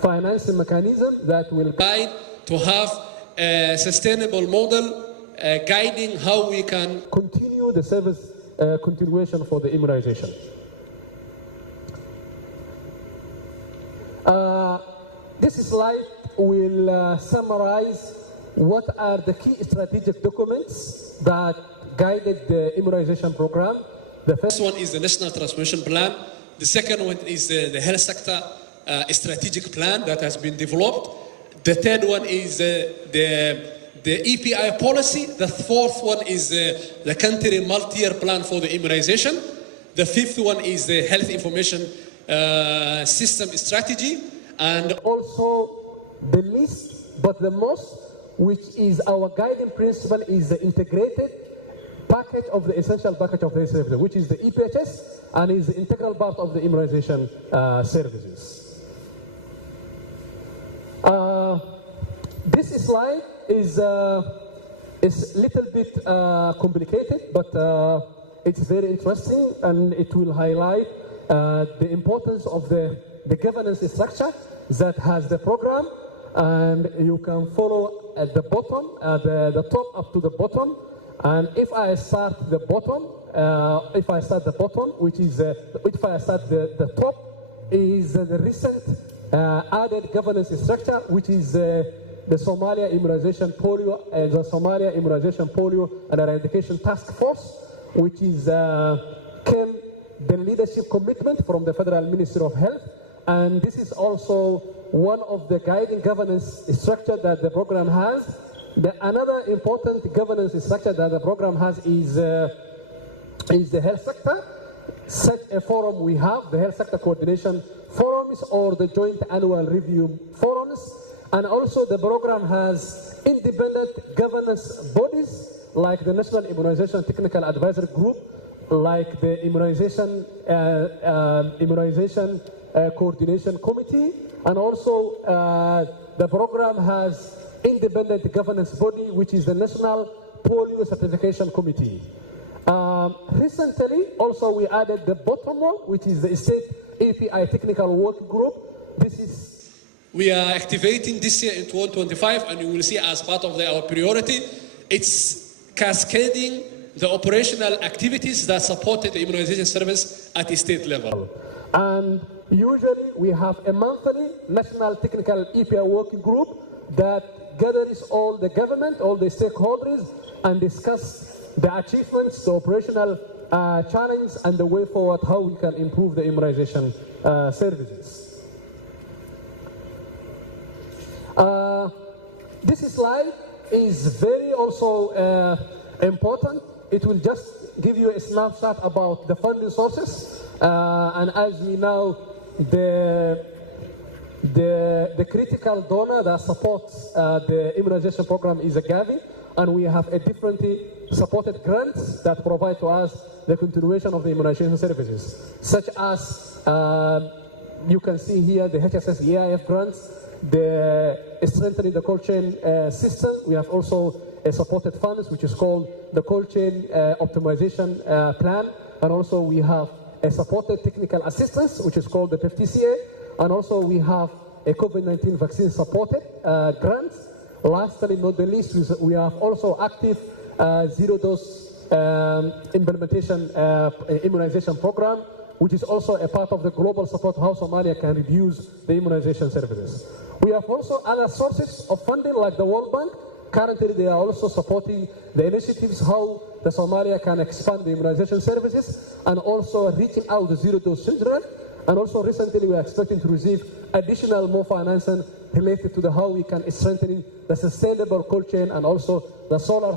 financing mechanism that will guide to have a sustainable model guiding how we can continue the service continuation for the immunization. This slide will summarize what are the key strategic documents that guided the immunization program. The first one is the National Transformation Plan. The second one is the health sector strategic plan that has been developed. The third one is the EPI policy. The fourth one is the country multi-year plan for the immunization. The fifth one is the health information system strategy. And also the least but the most, which is our guiding principle, is the integrated package of the essential package of the services, which is the EPHS, and is the integral part of the immunization services. This slide is a little bit complicated, but it's very interesting, and it will highlight the importance of the governance structure that has the program, and you can follow at the bottom, the top up to the bottom. And if I start the bottom, which is if I start the top, is the recent added governance structure, which is the Somalia Immunization Polio, the Somalia Immunization Polio and Eradication Task Force, which is came the leadership commitment from the Federal Ministry of Health, and this is also one of the guiding governance structure that the program has. Another important governance structure that the program has is the health sector. Such a forum we have, the health sector coordination forums or the joint annual review forums. And also the program has independent governance bodies like the National Immunization Technical Advisory Group, like the Immunization Coordination Committee, and also the program has independent governance body, which is the National Polio Certification Committee. Recently, also we added the bottom one, which is the State API Technical Working Group. We are activating this year in 2025, and you will see as part of our priority, it's cascading the operational activities that supported the immunization service at the state level. And usually we have a monthly National Technical EPI Working Group that gathers all the government, all the stakeholders, and discuss the achievements, the operational challenges, and the way forward, how we can improve the immunization services. This slide is very also important. It will just give you a snapshot about the funding sources, and as we know, the critical donor that supports the immunization program is a Gavi, and we have a differently supported grants that provide to us the continuation of the immunization services, such as you can see here the HSS EIF grants, the strengthening the cold chain system. We have also a supported funds, which is called the cold chain optimization plan, and also we have a supported technical assistance, which is called the PFTCA, and also we have a COVID-19 vaccine supported grants. Lastly, not the least, we have also active zero-dose implementation immunization program, which is also a part of the global support how Somalia can reduce the immunization services. We have also other sources of funding like the World Bank. Currently, they are also supporting the initiatives how the Somalia can expand the immunization services and also reaching out the zero-dose children. And also recently, we are expecting to receive additional more financing related to the how we can strengthen the sustainable cold chain and also the solar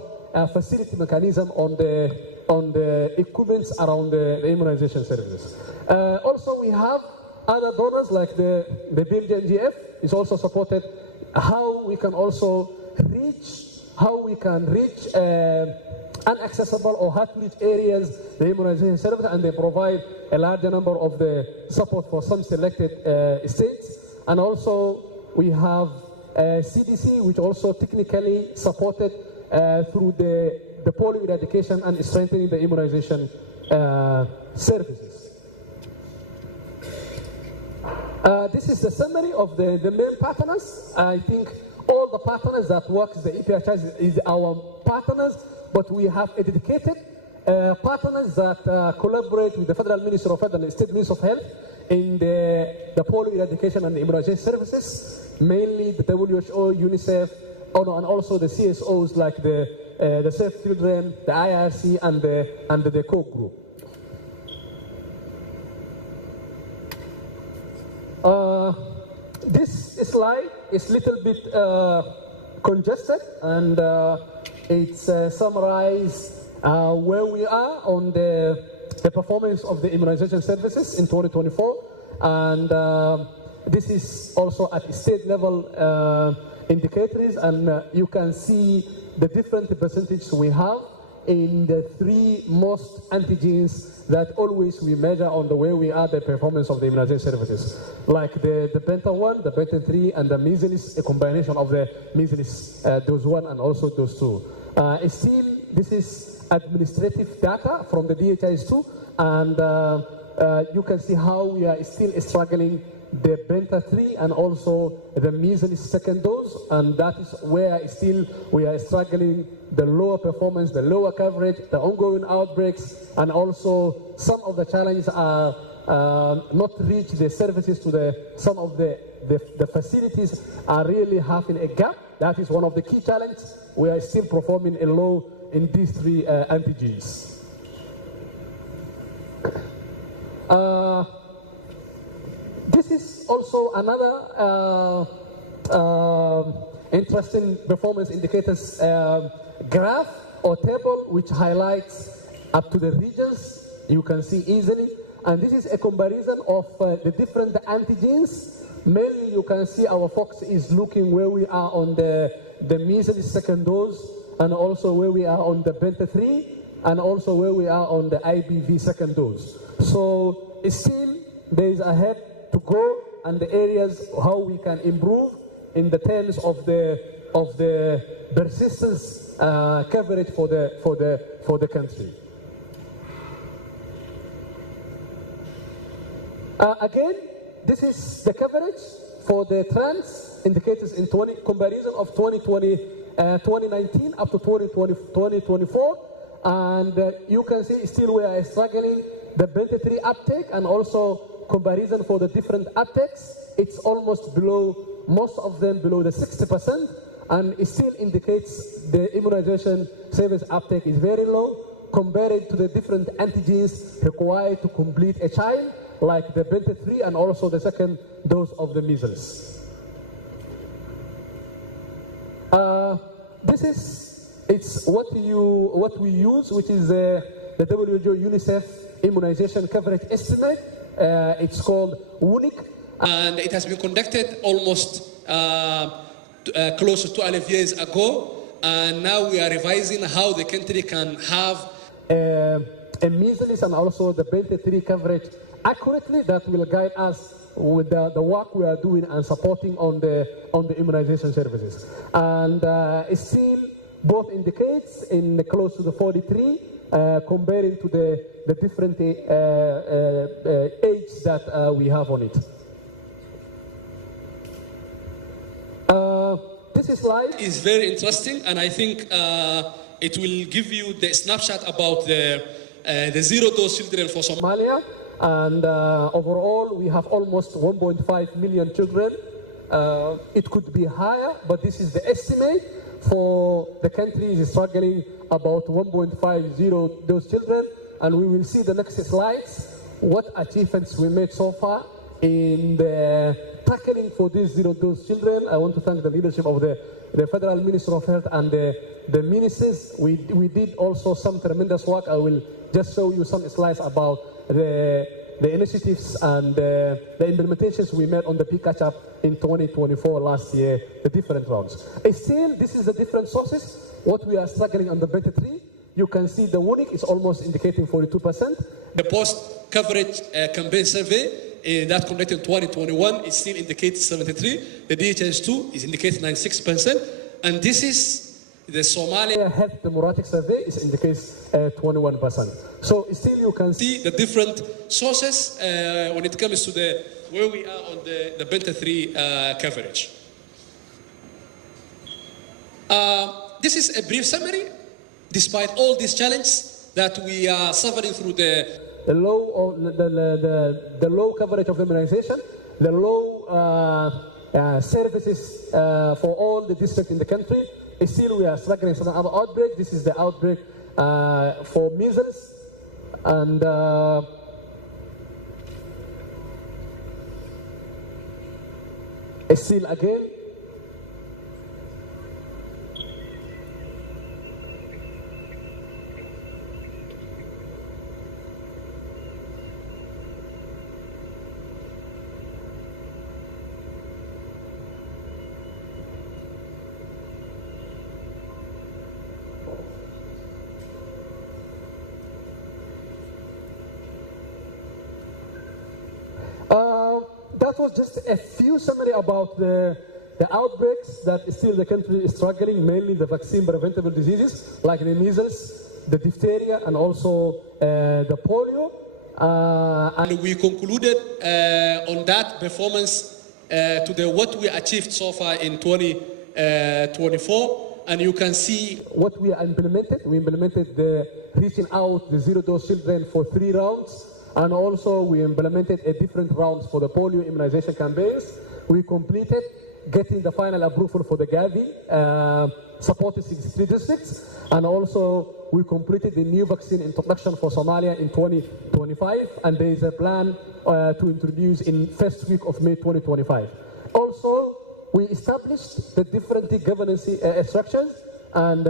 facility mechanism on the equipments around the immunization services. Also, we have other donors like the Belgian GF is also supported how we can also reach inaccessible or hard-to-reach areas, the immunization service, and they provide a larger number of the support for some selected states. And also we have CDC, which also technically supported through the polio eradication and strengthening the immunization services. This is the summary of the main partners. I think all the partners that work the EPI charge is our partners, but we have a dedicated partners that collaborate with the Federal Ministry of Health and the State Ministry of Health in the polio eradication and immunization services, mainly the WHO, UNICEF, and also the CSOs like the Safe Children, the IRC, and the Coke Group. This slide is a little bit congested, and it's summarized where we are on the performance of the immunization services in 2024, and this is also at state level indicators, and you can see the different percentages we have in the three most antigens that always we measure on the way we are the performance of the immunization services, like the Penta 1, the Penta 3, and the measles, a combination of the measles dose 1 and also dose 2. Still, this is administrative data from the DHIS2, and you can see how we are still struggling the Penta 3 and also the measles second dose, and that is where still we are struggling the lower performance, the lower coverage, the ongoing outbreaks, and also some of the challenges are not reach the services to some of the facilities are really having a gap. That is one of the key challenges. We are still performing a low in these three antigens. This is also another interesting performance indicators graph or table which highlights up to the regions. You can see easily, and this is a comparison of the different antigens. Mainly, you can see our focus is looking where we are on the measles second dose, and also where we are on the Penta 3, and also where we are on the IBV second dose. So still there is ahead to go, and the areas how we can improve in the terms of the persistence coverage for the country. Again, this is the coverage for the trans indicators in comparison of 2019 up to 2024, and you can see still we are struggling the Penta 3 uptake, and also comparison for the different uptakes. It's almost below, most of them below the 60%, and it still indicates the immunization service uptake is very low compared to the different antigens required to complete a child, like the Penta 3 and also the second dose of the measles. This is what we use, which is the WHO UNICEF immunization coverage estimate. It's called WUNIC. And it has been conducted almost close to 12 years ago, and now we are revising how the country can have a measles and also the Penta 3 coverage accurately. That will guide us with the work we are doing and supporting on the immunization services. And it still both indicates in close to the 43 comparing to the different age that we have on it. This slide is very interesting, and I think it will give you the snapshot about the zero-dose children for Somalia, and overall we have almost 1.5 million children. It could be higher, but this is the estimate for the country is struggling about 1.50 those children, and we will see the next slides what achievements we made so far in the tackling for these zero-dose children. I want to thank the leadership of the Federal Ministry of Health and the ministers. We did also some tremendous work. I will just show you some slides about the initiatives and the implementations we made on the P catch-up in 2024 last year, the different rounds. Still, this is the different sources. What we are struggling on the Penta 3, you can see the WUNIC is almost indicating 42%. The post-coverage campaign survey that conducted in 2021, it still indicates 73. The DHIS2 is indicating 96%. And this is the Somali health demographic survey is indicates 21%. So still you can see the different sources when it comes to the where we are on the Benta 3 coverage. This is a brief summary. Despite all these challenges that we are suffering through the low coverage of immunization, the low services for all the districts in the country, still we are struggling with another outbreak. This is the outbreak for measles, and still again that was just a few summary about the outbreaks that still the country is struggling, mainly the vaccine preventable diseases like the measles, the diphtheria, and also the polio. And we concluded on that performance to what we achieved so far in 2024. And you can see what we implemented. We implemented the reaching out the zero-dose children for 3 rounds. And also we implemented a different rounds for the polio immunization campaigns. We completed getting the final approval for the Gavi, supported 63 districts. And also we completed the new vaccine introduction for Somalia in 2025. And there is a plan to introduce in first week of May 2025. Also, we established the different governance structures. And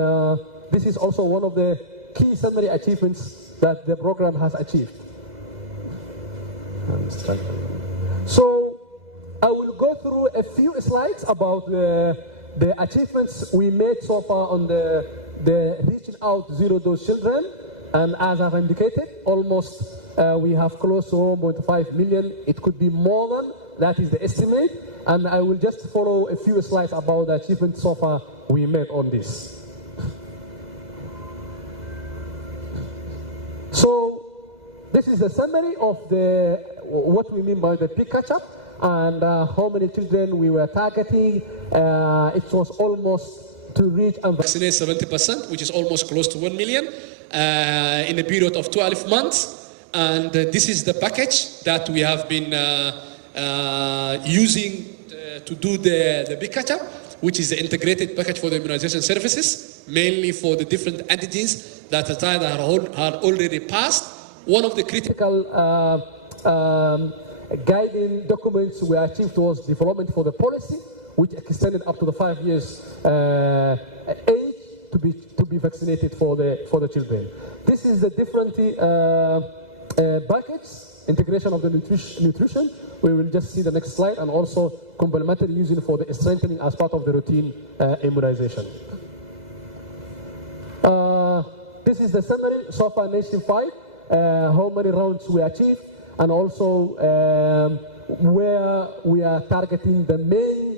this is also one of the key summary achievements that the program has achieved. So I will go through a few slides about the achievements we made so far on the reaching out zero-dose children. And as I've indicated, almost we have close to 1.5 million. It could be more than that is the estimate. And I will just follow a few slides about the achievements so far we made on this. So this is a summary of what we mean by the peak catch-up and how many children we were targeting. It was almost to reach and vaccinate 70%, which is almost close to 1 million in a period of 12 months. And this is the package that we have been using to do the big catch-up, which is the integrated package for the immunization services, mainly for the different antigens that are already passed. One of the critical guiding documents we achieved was development for the policy, which extended up to the 5 years age to be vaccinated for the children. This is the different buckets, integration of the nutrition. We will just see the next slide, and also complementary using for the strengthening as part of the routine immunization. This is the summary so far nationwide. How many rounds we achieved, and also where we are targeting the main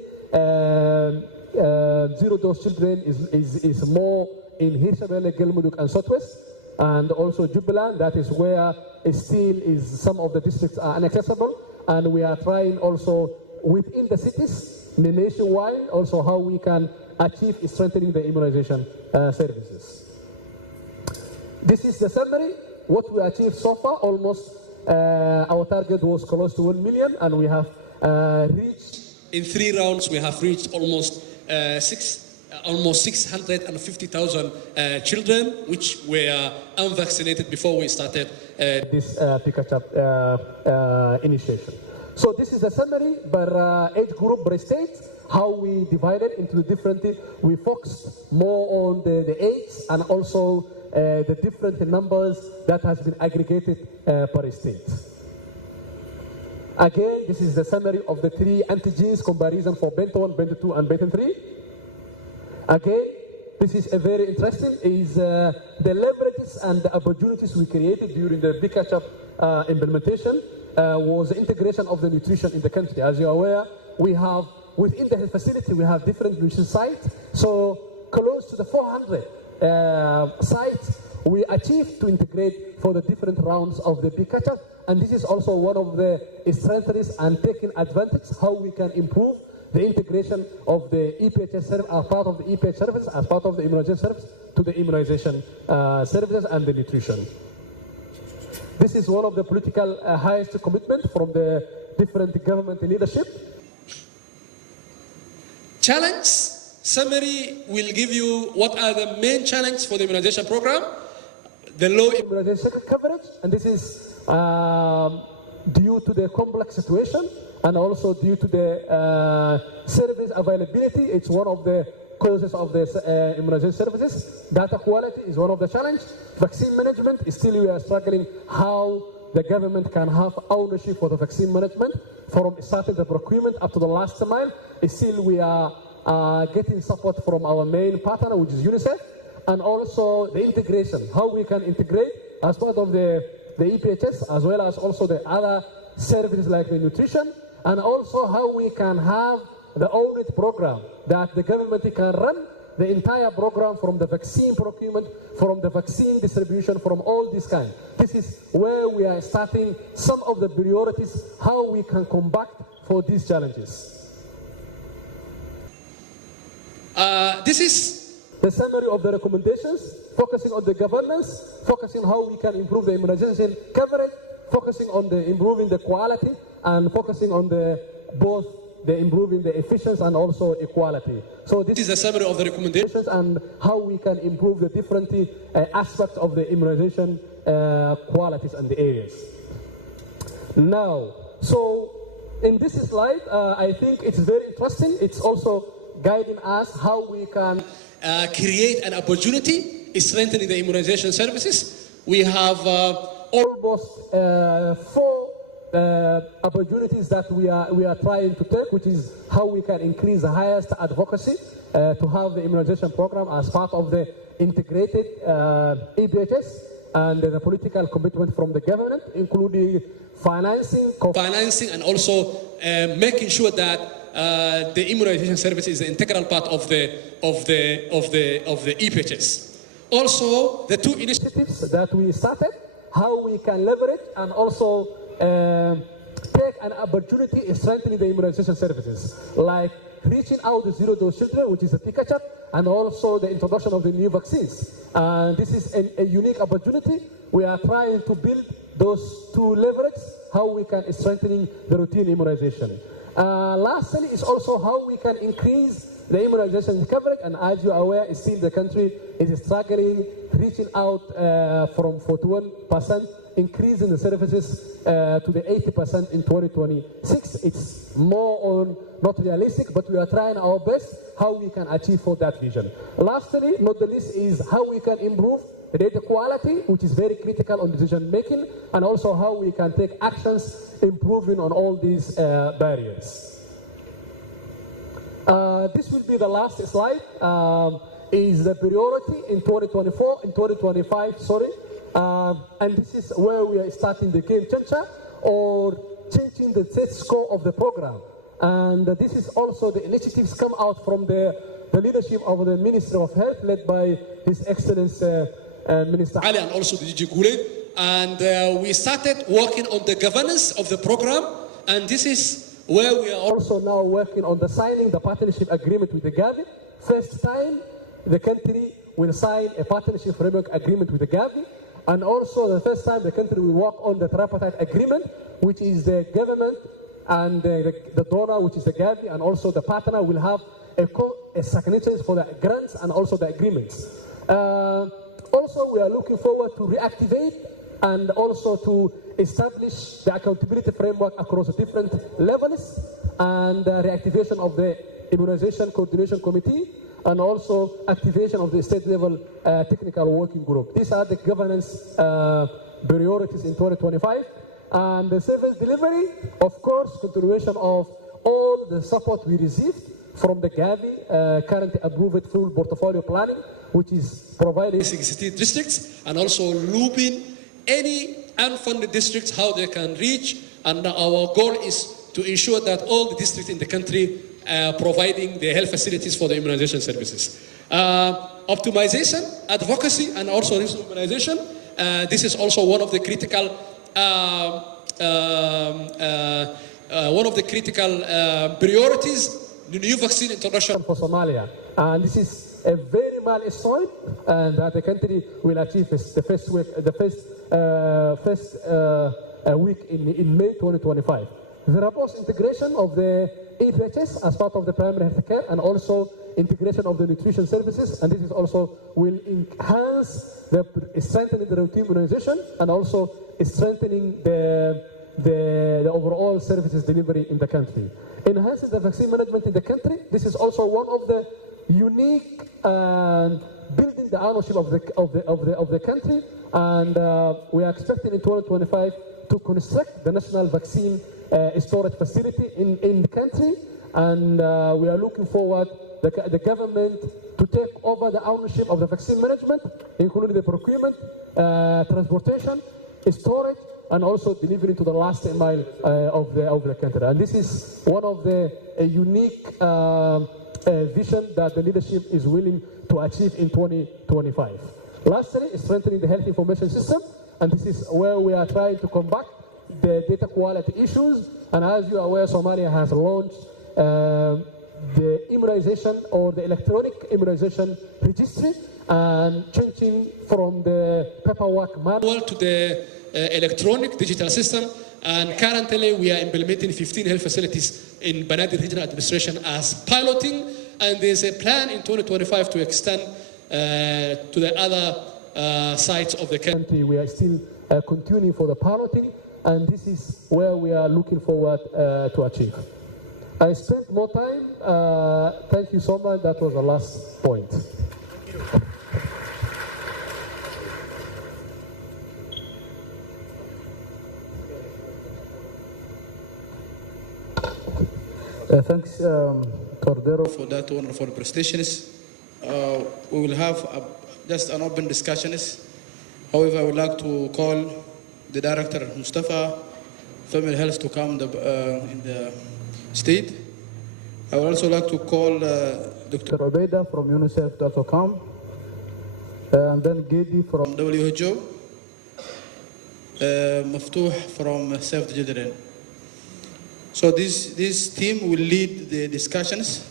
zero-dose children is more in Hirshabelle, Gelmudug, and Southwest, and also Jubilant. That is where still is some of the districts are inaccessible, and we are trying also within the cities, nationwide, also how we can achieve strengthening the immunization services. This is the summary. What we achieved so far, almost our target was close to 1 million, and we have reached. In 3 rounds, we have reached almost 650,000 children, which were unvaccinated before we started this Pikachu initiation. So this is a summary per age group, per state, how we divided into the different. We focused more on the age and also the different numbers that has been aggregated per state. Again, this is the summary of the 3 antigens comparison for Benta 1, Benta 2, and Benta 3. Again, this is a very interesting, is the leverages and the opportunities we created during the big catch-up implementation was the integration of the nutrition in the country. As you're aware, we have, within the health facility, we have different nutrition sites. So close to the 400 sites we achieved to integrate for the different rounds of the big catch-up. and this is also one of the strengths and taking advantage how we can improve the integration of the EPHS service as part of the EPH services, as part of the immunization service to the immunization services and the nutrition. This is one of the political highest commitment from the different government leadership. Challenge summary will give you what are the main challenges for the immunization program. The low immunization coverage, and this is due to the complex situation and also due to the service availability. It's one of the causes of the immunization services. Data quality is one of the challenges. Vaccine management is still we are struggling how the government can have ownership for the vaccine management from starting the procurement up to the last mile. Still we are getting support from our main partner, which is UNICEF, and also the integration, how we can integrate as part of the EPHS, as well as also the other services like the nutrition, and also how we can have the audit program that the government can run the entire program from the vaccine procurement, from the vaccine distribution, from all this kind. This is where we are starting some of the priorities, how we can combat for these challenges. This is the summary of the recommendations, focusing on the governance, focusing how we can improve the immunization coverage, focusing on the improving the quality, and focusing on the both the improving the efficiency and also equality. So this is a summary of the recommendations and how we can improve the different aspects of the immunization qualities and the areas. Now, so in this slide, I think it's very interesting. It's also guiding us how we can create an opportunity, strengthening the immunization services. We have almost 4 opportunities that we are trying to take, which is how we can increase the highest advocacy to have the immunization program as part of the integrated EPHS, and the political commitment from the government, including financing, and also making sure that the immunization service is an integral part of the EPHS. Also, the 2 initiatives that we started, how we can leverage and also take an opportunity in strengthening the immunization services, like reaching out to zero-dose children, which is a catch-up, and also the introduction of the new vaccines. This is a unique opportunity. We are trying to build those 2 leverages, how we can strengthening the routine immunization. Lastly, is also how we can increase the immunization coverage, and as you are aware, still the country is struggling, reaching out from 41%, increasing the services to the 80% in 2026. It's more on not realistic, but we are trying our best how we can achieve for that vision. Lastly, not the least, is how we can improve the data quality, which is very critical on decision making, and also how we can take actions improving on all these barriers. This will be the last slide. Is the priority in 2024, in 2025, sorry. And this is where we are starting the game changer, or changing the status quo of the program. And this is also the initiatives come out from the leadership of the Ministry of Health, led by His Excellency Minister Ali, and also the DG Guled. And we started working on the governance of the program, and this is where we are also now working on the signing the partnership agreement with the Gavi. First time the country will sign a partnership framework agreement with the Gavi, and also the first time the country will work on the tripartite agreement, which is the government and the donor, which is the Gavi, and also the partner will have a signatures for the grants and also the agreements. Also, we are looking forward to reactivate and also to establish the accountability framework across the different levels, and reactivation of the immunization coordination committee, and also activation of the state level technical working group. These are the governance priorities in 2025. And the service delivery, of course, continuation of all the support we received from the Gavi, currently approved full portfolio planning, which is providing 60 districts, and also looping any unfunded districts, how they can reach. And our goal is to ensure that all the districts in the country are providing the health facilities for the immunization services. Optimization, advocacy, and also resource mobilization. This is also one of the critical one of the critical priorities, the new vaccine introduction. For Somalia. And this is a very milestone, and that the country will achieve the first week, week in May 2025. The proposed integration of the EPHS as part of the primary health care, and also integration of the nutrition services, and this is also will enhance strengthening the routine immunization, and also strengthening the overall services delivery in the country. Enhancing the vaccine management in the country, this is also one of the unique and building the ownership of the country, and we are expecting in 2025 to construct the national vaccine storage facility in the country, and we are looking forward the government to take over the ownership of the vaccine management, including the procurement, transportation, storage, and also delivery to the last mile of the country. And this is one of the unique vision that the leadership is willing to achieve in 2025. Lastly, strengthening the health information system, and this is where we are trying to combat the data quality issues. And as you are aware, Somalia has launched the immunization or the electronic immunization registry, and changing from the paperwork manual to the electronic digital system. And currently we are implementing 15 health facilities in Banadr Regional Administration as piloting, and there's a plan in 2025 to extend to the other sites of the country. We are still continuing for the piloting, and this is where we are looking forward to achieve. I spent more time. Thank you so much. That was the last point. Thanks, Cordero. For that wonderful presentations. We will have just an open discussions. However, I would like to call the Director, Mustafa, Family Health, to come in the state. I would also like to call Dr. Obeida from UNICEF to also come. And then Gedi from WHO, Maftuh from Save the Children. So this team will lead the discussions,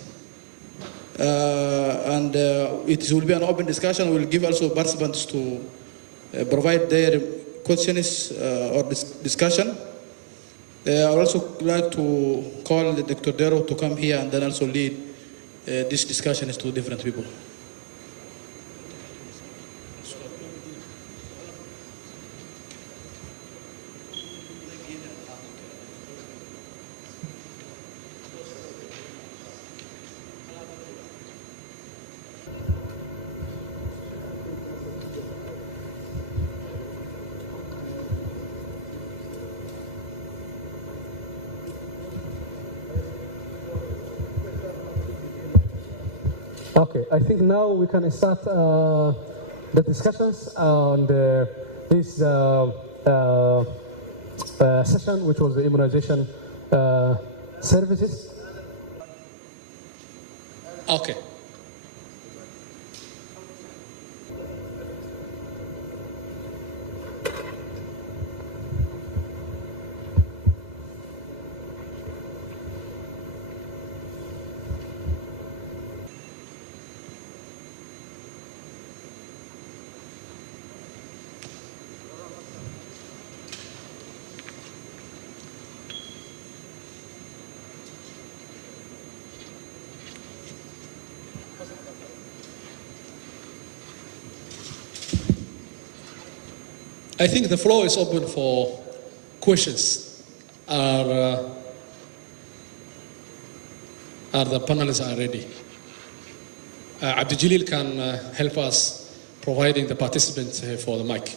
and it will be an open discussion. We'll give also participants to provide their questions or discussion. I would also like to call Dr. Dero to come here and then also lead this discussion to different people. Okay, I think now we can start the discussions on this session, which was the immunization services. Okay. I think the floor is open for questions. Are the panelists are ready? Abdul Jalil can help us providing the participants for the mic.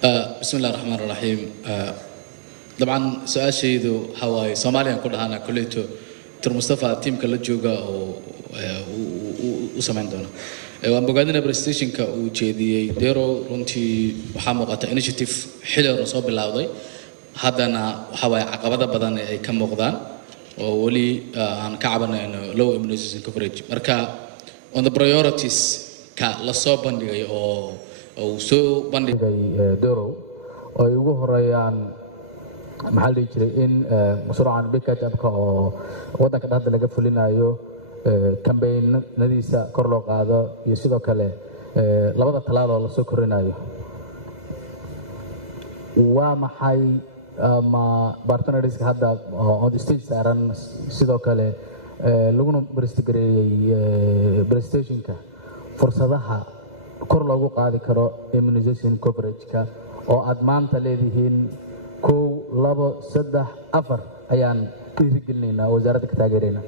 بسم الله الرحمن الرحيم. طبعا سؤال شيء هواي Somali كل أنا كليته تر مصطفى تيم كله جوجا وسمعنا دونا. وأنا بقعدنا برستيشن كوجدي ديرو رنتي حمقة initiative حلو رصاب اللاودي. هذا أنا هواي عقبات بدن كم مقدار وولي عن كعبنا إنه low immunization coverage. مركا on the priorities كلصاب بندي أو سو بندي. دورو أو يوجه ريان محل يجري إن مشروعا بكت أبقى وده كده هذا اللي قفل لنا أيوه كامبين نديسة كورلوك هذا يصير كله لبضة ثلاثة ولا سكرنا أيوه ومحي ما بارتنرز هذا on the stage سارن يصير كله لغنو برستيشن كا فرصة ذا كورلوك هذا كرو immunization coverage كا أو أدمان تلذيهن كو لابو سدح أفر أيان تيجيلنا وزارة كتاجرنا.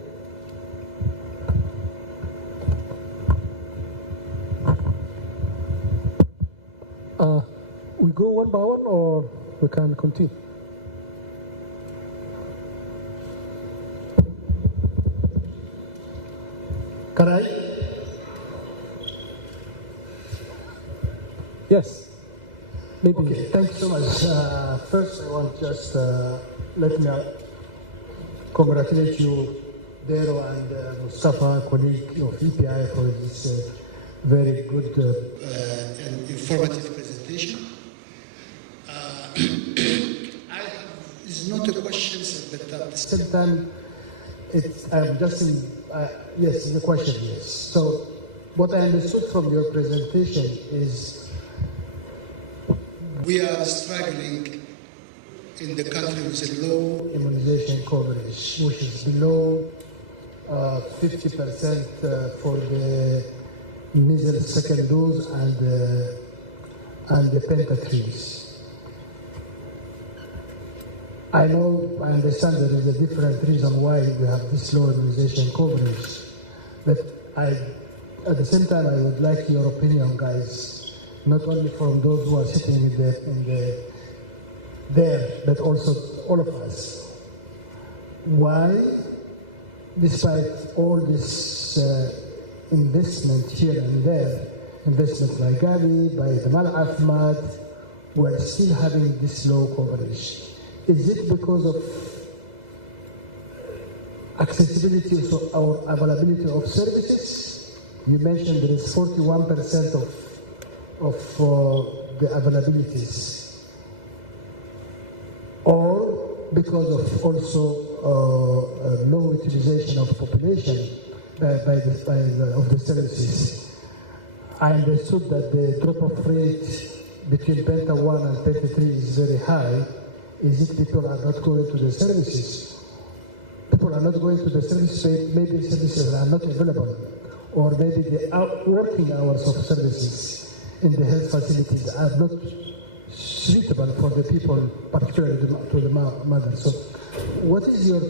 We go one by one, or we can continue. Can I? Yes. Maybe. Okay, thank you so much. First, I want just let me congratulate you, Dero and Mustafa, colleague of EPI, for this very good and informative presentation. It's not a question, but at the same time, I'm just in, yes, the question, yes. So, what I understood from your presentation is we are struggling in the country with a low immunization coverage, which is below 50% for the measles second dose and the pentathrees. I understand there is a different reason why we have this low immunization coverage, but at the same time, I would like your opinion, guys. Not only from those who are sitting there, but also all of us. Why, despite all this investment here and there, investment by Gavi, by the Caafimaad, we're still having this low coverage? Is it because of accessibility or availability of services? You mentioned there is 41% of the availabilities, or because of also low utilization of population of the services. I understood that the drop-off rate between Penta 1 and Penta 3 is very high. Is it people are not going to the services? People are not going to the services, maybe services are not available, or maybe the working hours of services in the health facilities are not suitable for the people, particularly to the mother. So, what is your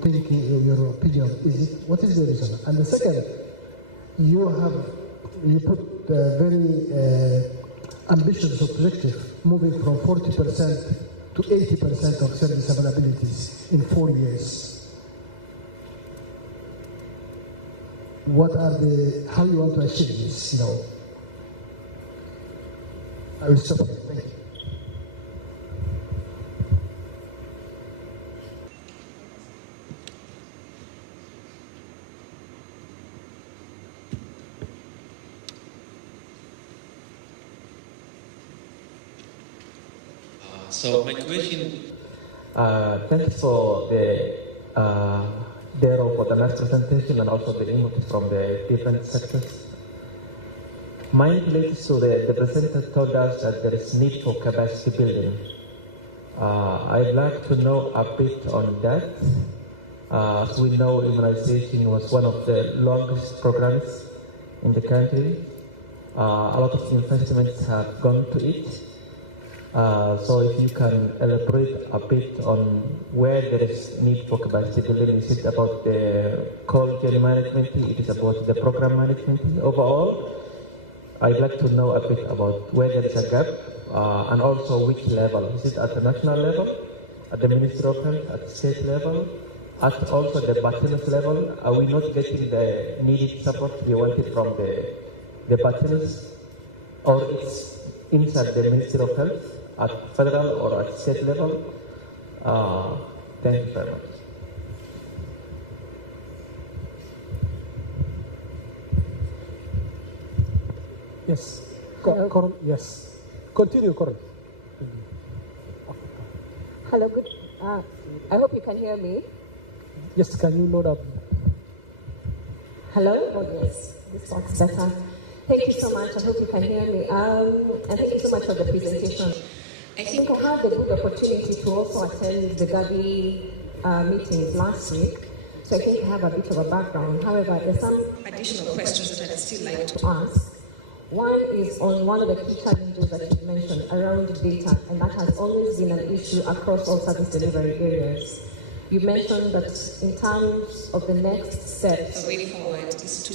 thinking, your opinion? What is the reason? And the second, you put a very ambitious objective, moving from 40% to 80% of service availabilities in 4 years. How you want to achieve this? I will stop here. Thank you. So my question, thanks for the Dero for the last presentation and also the input from the different sectors. Mine relates to the presenter told us that there is need for capacity building. I'd like to know a bit on that. As we know, immunization was one of the longest programs in the country. A lot of investments have gone to it. So if you can elaborate a bit on where there is need for capacity building, is it about the cold journey management, it is about the program management overall? I'd like to know a bit about where there is a gap and also which level. Is it at the national level, at the Ministry of Health, at the state level, at also the bachelor's level? Are we not getting the needed support we wanted from the bachelors? Or it's inside the Ministry of Health at federal or at state level? Thank you very much. Yes. Yes. Continue, Corin. Hello, good. I hope you can hear me. Yes, can you load up? Hello? Oh, yes. This works better. Thank you so much. I hope you can hear me. And thank you so much for the presentation. I think I had the good opportunity to also attend the Gavi meetings last week, so I think I have a bit of a background. However, there's some additional questions that I'd still like to ask. One is on one of the key challenges that you mentioned around data, and that has always been an issue across all service delivery areas. You mentioned that in terms of the next steps, the way forward is to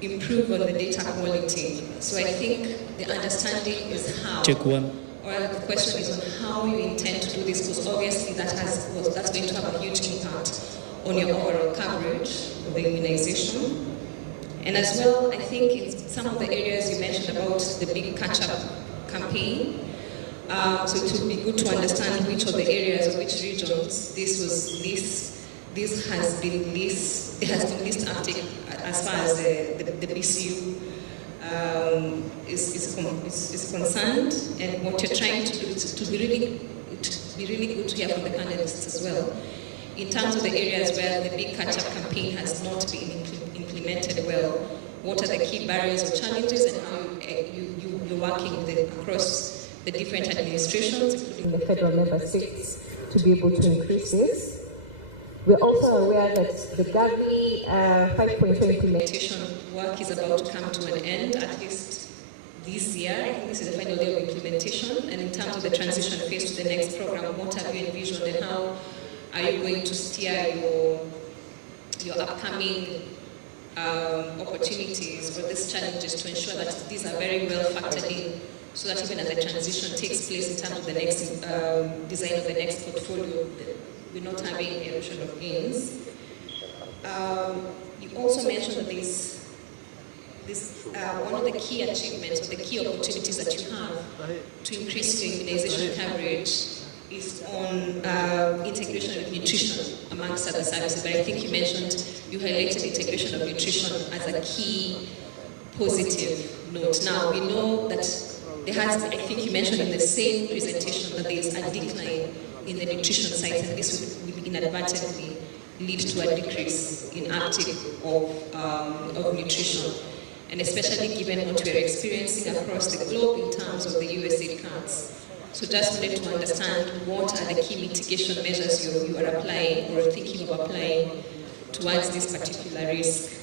improve on the data quality. So I think the understanding is how. Check one. Or the question is on how you intend to do this, because obviously that's going to have a huge impact on your overall coverage of the immunization. And as well, I think in some of the areas you mentioned about the big catch-up campaign, so it would be good to understand which of the areas or which regions this has been least active as far as the BCU is concerned, and what you're trying to do is to be really good to hear from the panelists as well. In terms of the areas where the big catch-up campaign has not been implemented well, what are the key barriers or challenges, and how you're working across the different administrations, including the federal member states, to be able to increase this. We're also aware that the Gavi 5.2 implementation work is about to come to an end, at least this year. I think this is the final day of implementation. And in terms of the transition phase to the next program, what have you envisioned, and how are you going to steer your upcoming opportunities or these challenges to ensure that these are very well factored in, so that even as the transition takes place in terms of the next design of the next portfolio, we're not having erosion of gains. You also mentioned that this one of the key achievements or the key opportunities that you have to increase your immunization coverage is on integration of nutrition amongst other services. But I think you highlighted integration of nutrition as a key positive note. Now, we know that I think you mentioned in the same presentation that there is a decline in the nutrition sites, and this will inadvertently lead to a decrease in uptake of nutrition, and especially given what we are experiencing across the globe in terms of the USAID cuts. So just wanted to understand what are the key mitigation measures you are applying or thinking of applying towards this particular risk.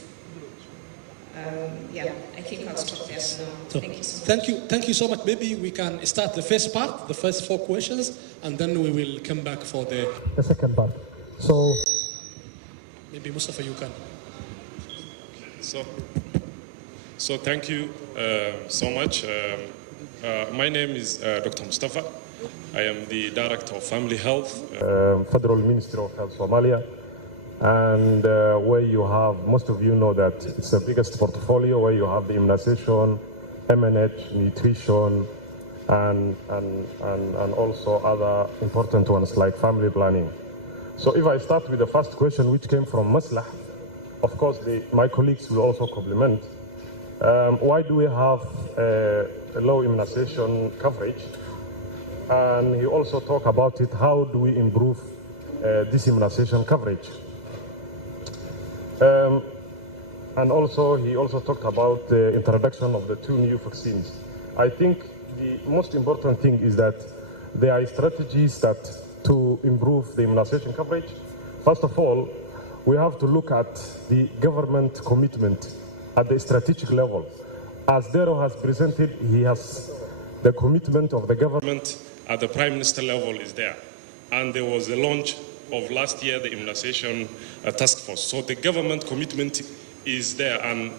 I think I'll stop there for now. So, thank you so much. Thank you so much. Maybe we can start the first part, the first 4 questions, and then we will come back for the second part. So maybe Mustafa, you can. So thank you so much. My name is Dr. Mustafa. I am the Director of Family Health. Federal Ministry of Health, Somalia. And where you have, most of you know that it's the biggest portfolio where you have the immunization, MNH, nutrition, and also other important ones like family planning. So if I start with the first question, which came from Maslah, of course my colleagues will also complement. Why do we have a low immunization coverage? And he also talked about it, how do we improve this immunization coverage? And also, he also talked about the introduction of the 2 new vaccines. I think the most important thing is that there are strategies to improve the immunization coverage. First of all, we have to look at the government commitment at the strategic level. As Dero has presented, he has the commitment of the government at the Prime Minister level is there. And there was a launch of last year, the immunization task force. So the government commitment is there, and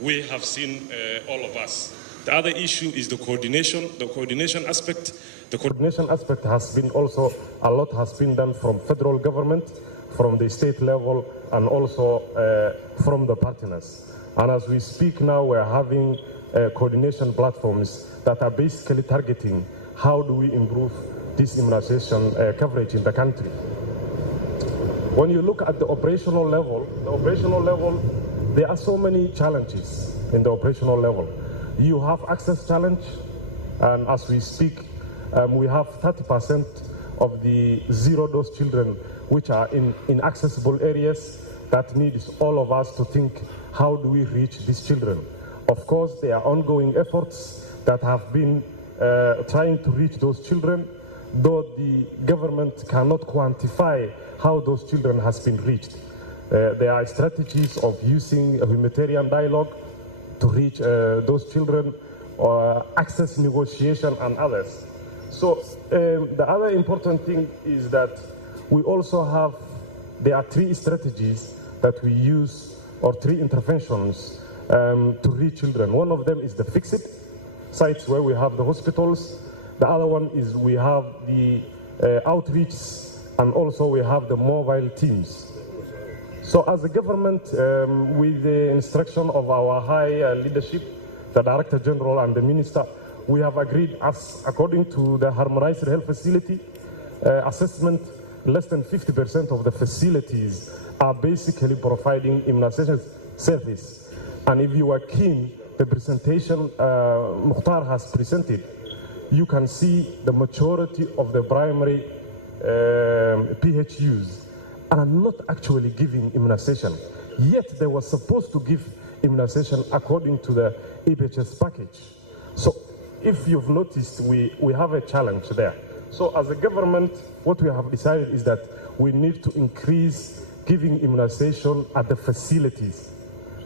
we have seen all of us. The other issue is the coordination aspect. The coordination aspect has been also, a lot has been done from federal government, from the state level, and also from the partners. And as we speak now, we're having coordination platforms that are basically targeting how do we improve this immunization coverage in the country. When you look at the operational level, there are so many challenges in the operational level. You have access challenge, and as we speak, we have 30% of the zero-dose children which are in inaccessible areas. That needs all of us to think, how do we reach these children? Of course, there are ongoing efforts that have been trying to reach those children, though the government cannot quantify how those children has been reached. There are strategies of using a humanitarian dialogue to reach those children, or access negotiation and others. So the other important thing is that we also have, there are 3 strategies that we use, or 3 interventions to reach children. One of them is the fixed sites where we have the hospitals. The other one is we have the outreach, and also we have the mobile teams. So as a government, with the instruction of our high leadership, the Director General and the Minister, we have agreed, as according to the harmonized health facility assessment, less than 50% of the facilities are basically providing immunization service. And if you are keen, the presentation Mukhtar has presented, you can see the majority of the primary PHUs are not actually giving immunization. Yet they were supposed to give immunization according to the EPHS package. So if you've noticed, we have a challenge there. So as a government, what we have decided is that we need to increase giving immunization at the facilities.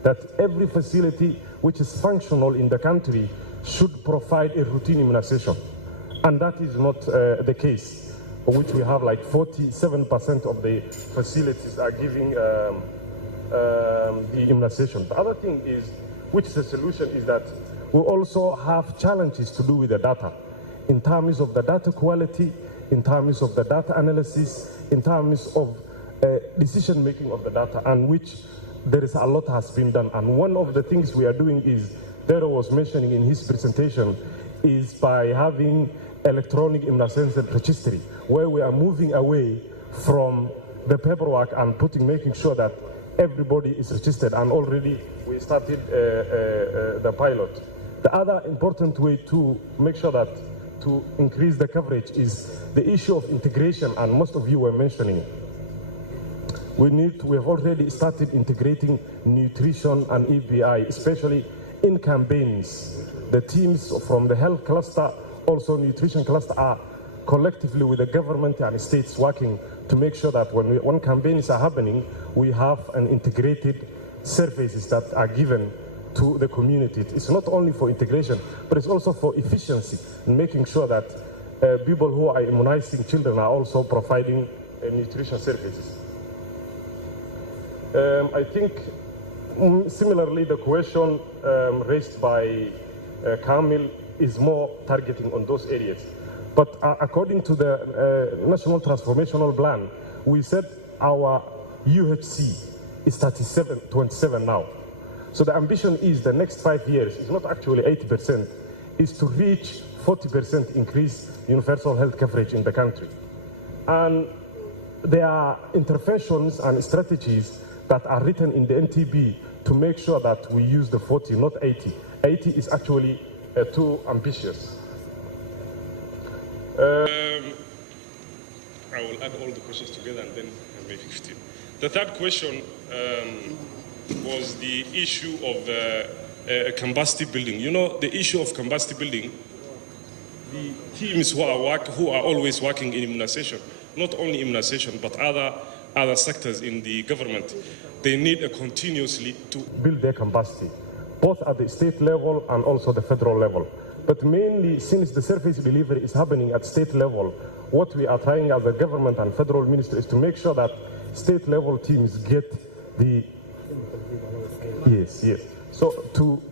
That every facility which is functional in the country should provide a routine immunization. And that is not the case, for which we have like 47% of the facilities are giving the immunization. The other thing is, which is the solution, is that we also have challenges to do with the data, in terms of the data quality, in terms of the data analysis, in terms of decision making of the data, and which there is a lot has been done. And one of the things we are doing is, Dero was mentioning in his presentation, is by having electronic immunization registry, where we are moving away from the paperwork and making sure that everybody is registered, and already we started the pilot. The other important way to make sure that to increase the coverage is the issue of integration, and most of you were mentioning it. We have already started integrating nutrition and EPI, especially in campaigns. The teams from the health cluster, also nutrition cluster, are collectively with the government and states working to make sure that when campaigns are happening, we have an integrated services that are given to the community. It's not only for integration, but it's also for efficiency, and making sure that people who are immunizing children are also providing nutrition services. I think similarly the question raised by Kamil is more targeting on those areas. But according to the National Transformational Plan, we said our UHC is 27 now. So the ambition is the next 5 years, is not actually 80%, is to reach 40% increase universal health coverage in the country. And there are interventions and strategies that are written in the NTB to make sure that we use the 40, not 80. 80 is actually too ambitious. I will add all the questions together and then make 15. The third question was the issue of combustive building. You know, the issue of combustive building, the teams who are always working in immunization, not only immunization, but other sectors in the government, they need continuously to build their capacity, both at the state level and also the federal level. But mainly, since the service delivery is happening at state level, what we are trying as a government and federal ministry is to make sure that state level teams get the... Yes. So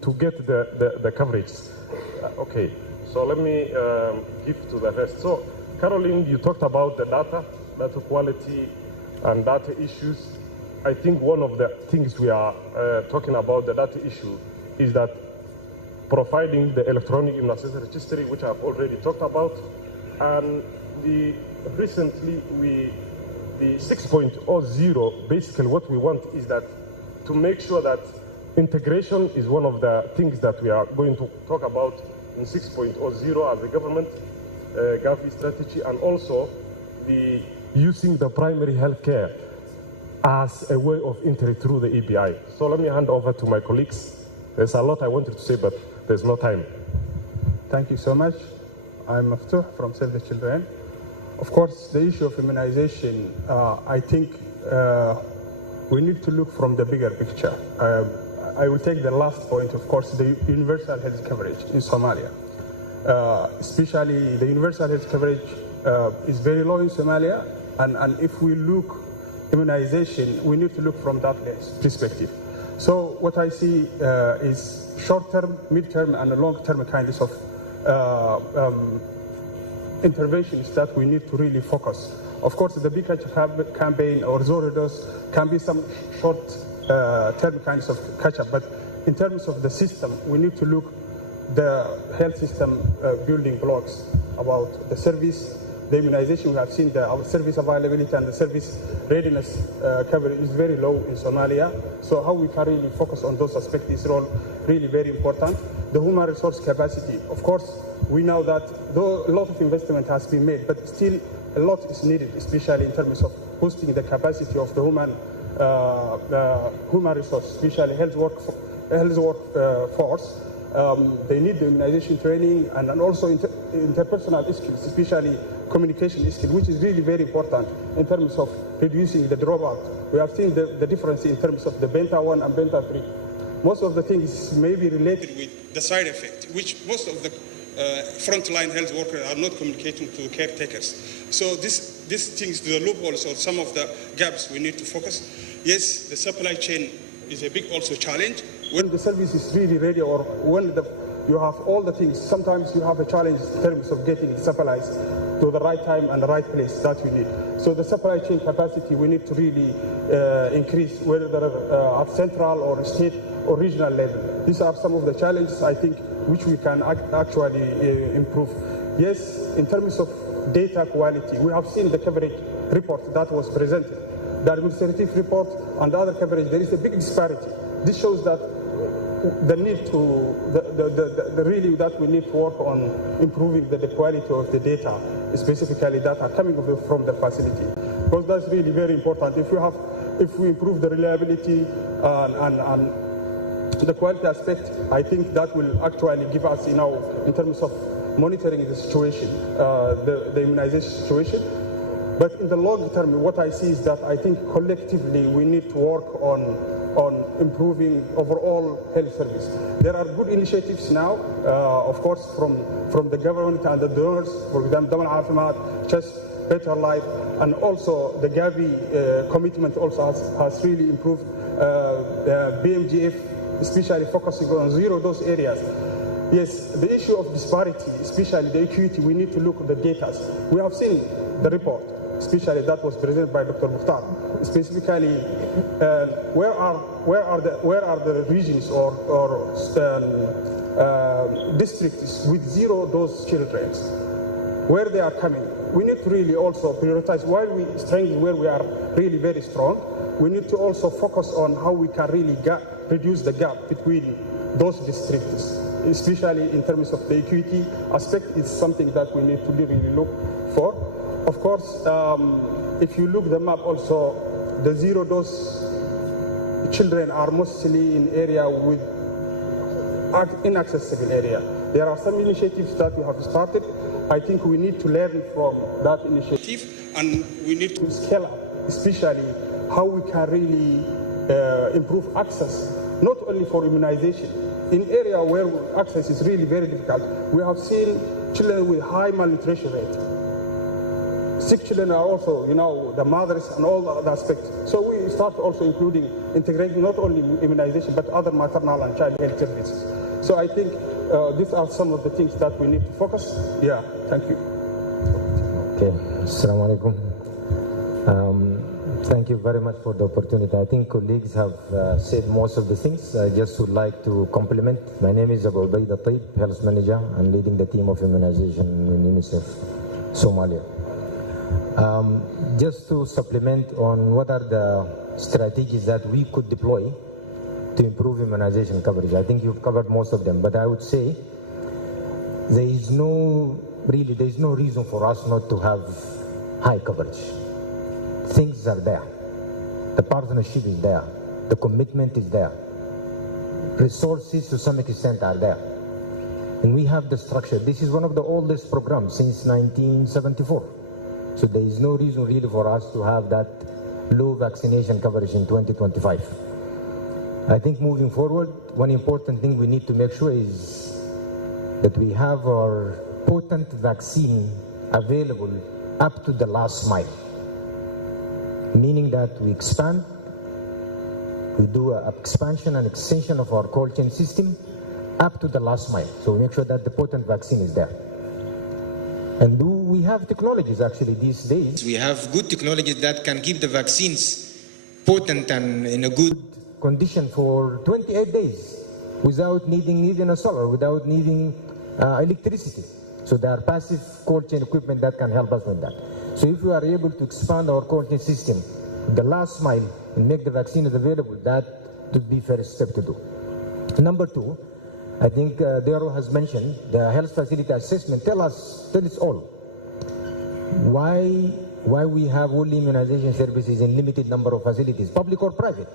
to get the coverage. Okay, so let me give to the rest. So Caroline, you talked about the data quality and data issues. I think one of the things we are talking about the data issue is that providing the electronic immunization registry, which I've already talked about, and recently the 6.0, basically what we want is that to make sure that integration is one of the things that we are going to talk about in 6.0 as a government Gavi strategy, and also using the primary health care as a way of entry through the EBI. So let me hand over to my colleagues. There's a lot I wanted to say, but there's no time. Thank you so much. I'm Maftuh from Save the Children. Of course, the issue of immunization, I think we need to look from the bigger picture. I will take the last point, of course, the universal health coverage in Somalia. Especially the universal health coverage is very low in Somalia, and if we look immunization, we need to look from that perspective. So what I see is short-term, mid-term, and long-term kinds of interventions that we need to really focus. Of course, the big campaign or zero dose can be some short-term kinds of catch-up, but in terms of the system, we need to look the health system building blocks about the service, the immunization. We have seen our service availability and the service readiness coverage is very low in Somalia. So how we can really focus on those aspects is really very important. The human resource capacity, of course, we know that though a lot of investment has been made, but still a lot is needed, especially in terms of boosting the capacity of the human resource, especially health workforce. They need the immunization training and also interpersonal skills, especially communication skills, which is really very important in terms of reducing the dropout. We have seen the difference in terms of the Benta 1 and Benta 3. Most of the things may be related with the side effect, which most of the frontline health workers are not communicating to the caretakers. So this things, the loopholes or some of the gaps we need to focus. Yes, the supply chain is a big also challenge. When the service is really ready, or when you have all the things, sometimes you have a challenge in terms of getting supplies to the right time and the right place that you need. So the supply chain capacity we need to really increase, whether at central or state or regional level. These are some of the challenges, I think, which we can actually improve. Yes, in terms of data quality, we have seen the coverage report that was presented. The administrative report and the other coverage, there is a big disparity. This shows that the need to, really that we need to work on improving the quality of the data, specifically data coming from the facility, because that's really very important. If we improve the reliability and the quality aspect, I think that will actually give us, in terms of monitoring the situation, the immunization situation. But in the long term, what I see is that I think collectively we need to work on improving overall health service. There are good initiatives now, of course, from the government and the donors, for example, Caafimaad, just Better Life, and also the Gavi commitment also has really improved. The BMGF, especially focusing on zero dose areas. Yes, the issue of disparity, especially the equity, we need to look at the data. We have seen the report, especially that was presented by Dr. Mukhtar. Specifically, where are the regions or districts with zero dose children? Where they are coming? We need to really also prioritize. While we strengthen where we are really very strong, we need to also focus on how we can really reduce the gap between those districts, especially in terms of the equity aspect. It's something that we need to really look for. Of course, if you look the map also, the zero dose children are mostly in area with inaccessible area. There are some initiatives that we have started. I think we need to learn from that initiative, and we need to scale up, especially how we can really improve access, not only for immunization. In area where access is really very difficult, we have seen children with high malnutrition rate. sick children are also, the mothers and all the aspects. So we start also integrating not only immunization, but other maternal and child health services. So I think these are some of the things that we need to focus. Yeah, thank you. Okay, Assalamu alaikum. Thank you very much for the opportunity. I think colleagues have said most of the things. I just would like to compliment. My name is Abu Ubaid Taib, Health Manager, and leading the team of immunization in UNICEF, Somalia. Just to supplement on what are the strategies that we could deploy to improve immunization coverage. I think you've covered most of them, but I would say there is no reason for us not to have high coverage. Things are there. The partnership is there. The commitment is there. Resources to some extent are there. And we have the structure. This is one of the oldest programs since 1974. So there is no reason really for us to have that low vaccination coverage in 2025. I think moving forward, one important thing we need to make sure is that we have our potent vaccine available up to the last mile. Meaning that we expand, we do an expansion and extension of our cold chain system up to the last mile. So we make sure that the potent vaccine is there. And we have technologies actually these days. We have good technologies that can keep the vaccines potent and in a good condition for 28 days without needing even a solar, without needing electricity. So there are passive cold chain equipment that can help us with that. So if we are able to expand our cold chain system the last mile and make the vaccines available, that would be first step to do. Number two, I think Dero has mentioned the health facility assessment. Tell us all why we have only immunization services in limited number of facilities, public or private.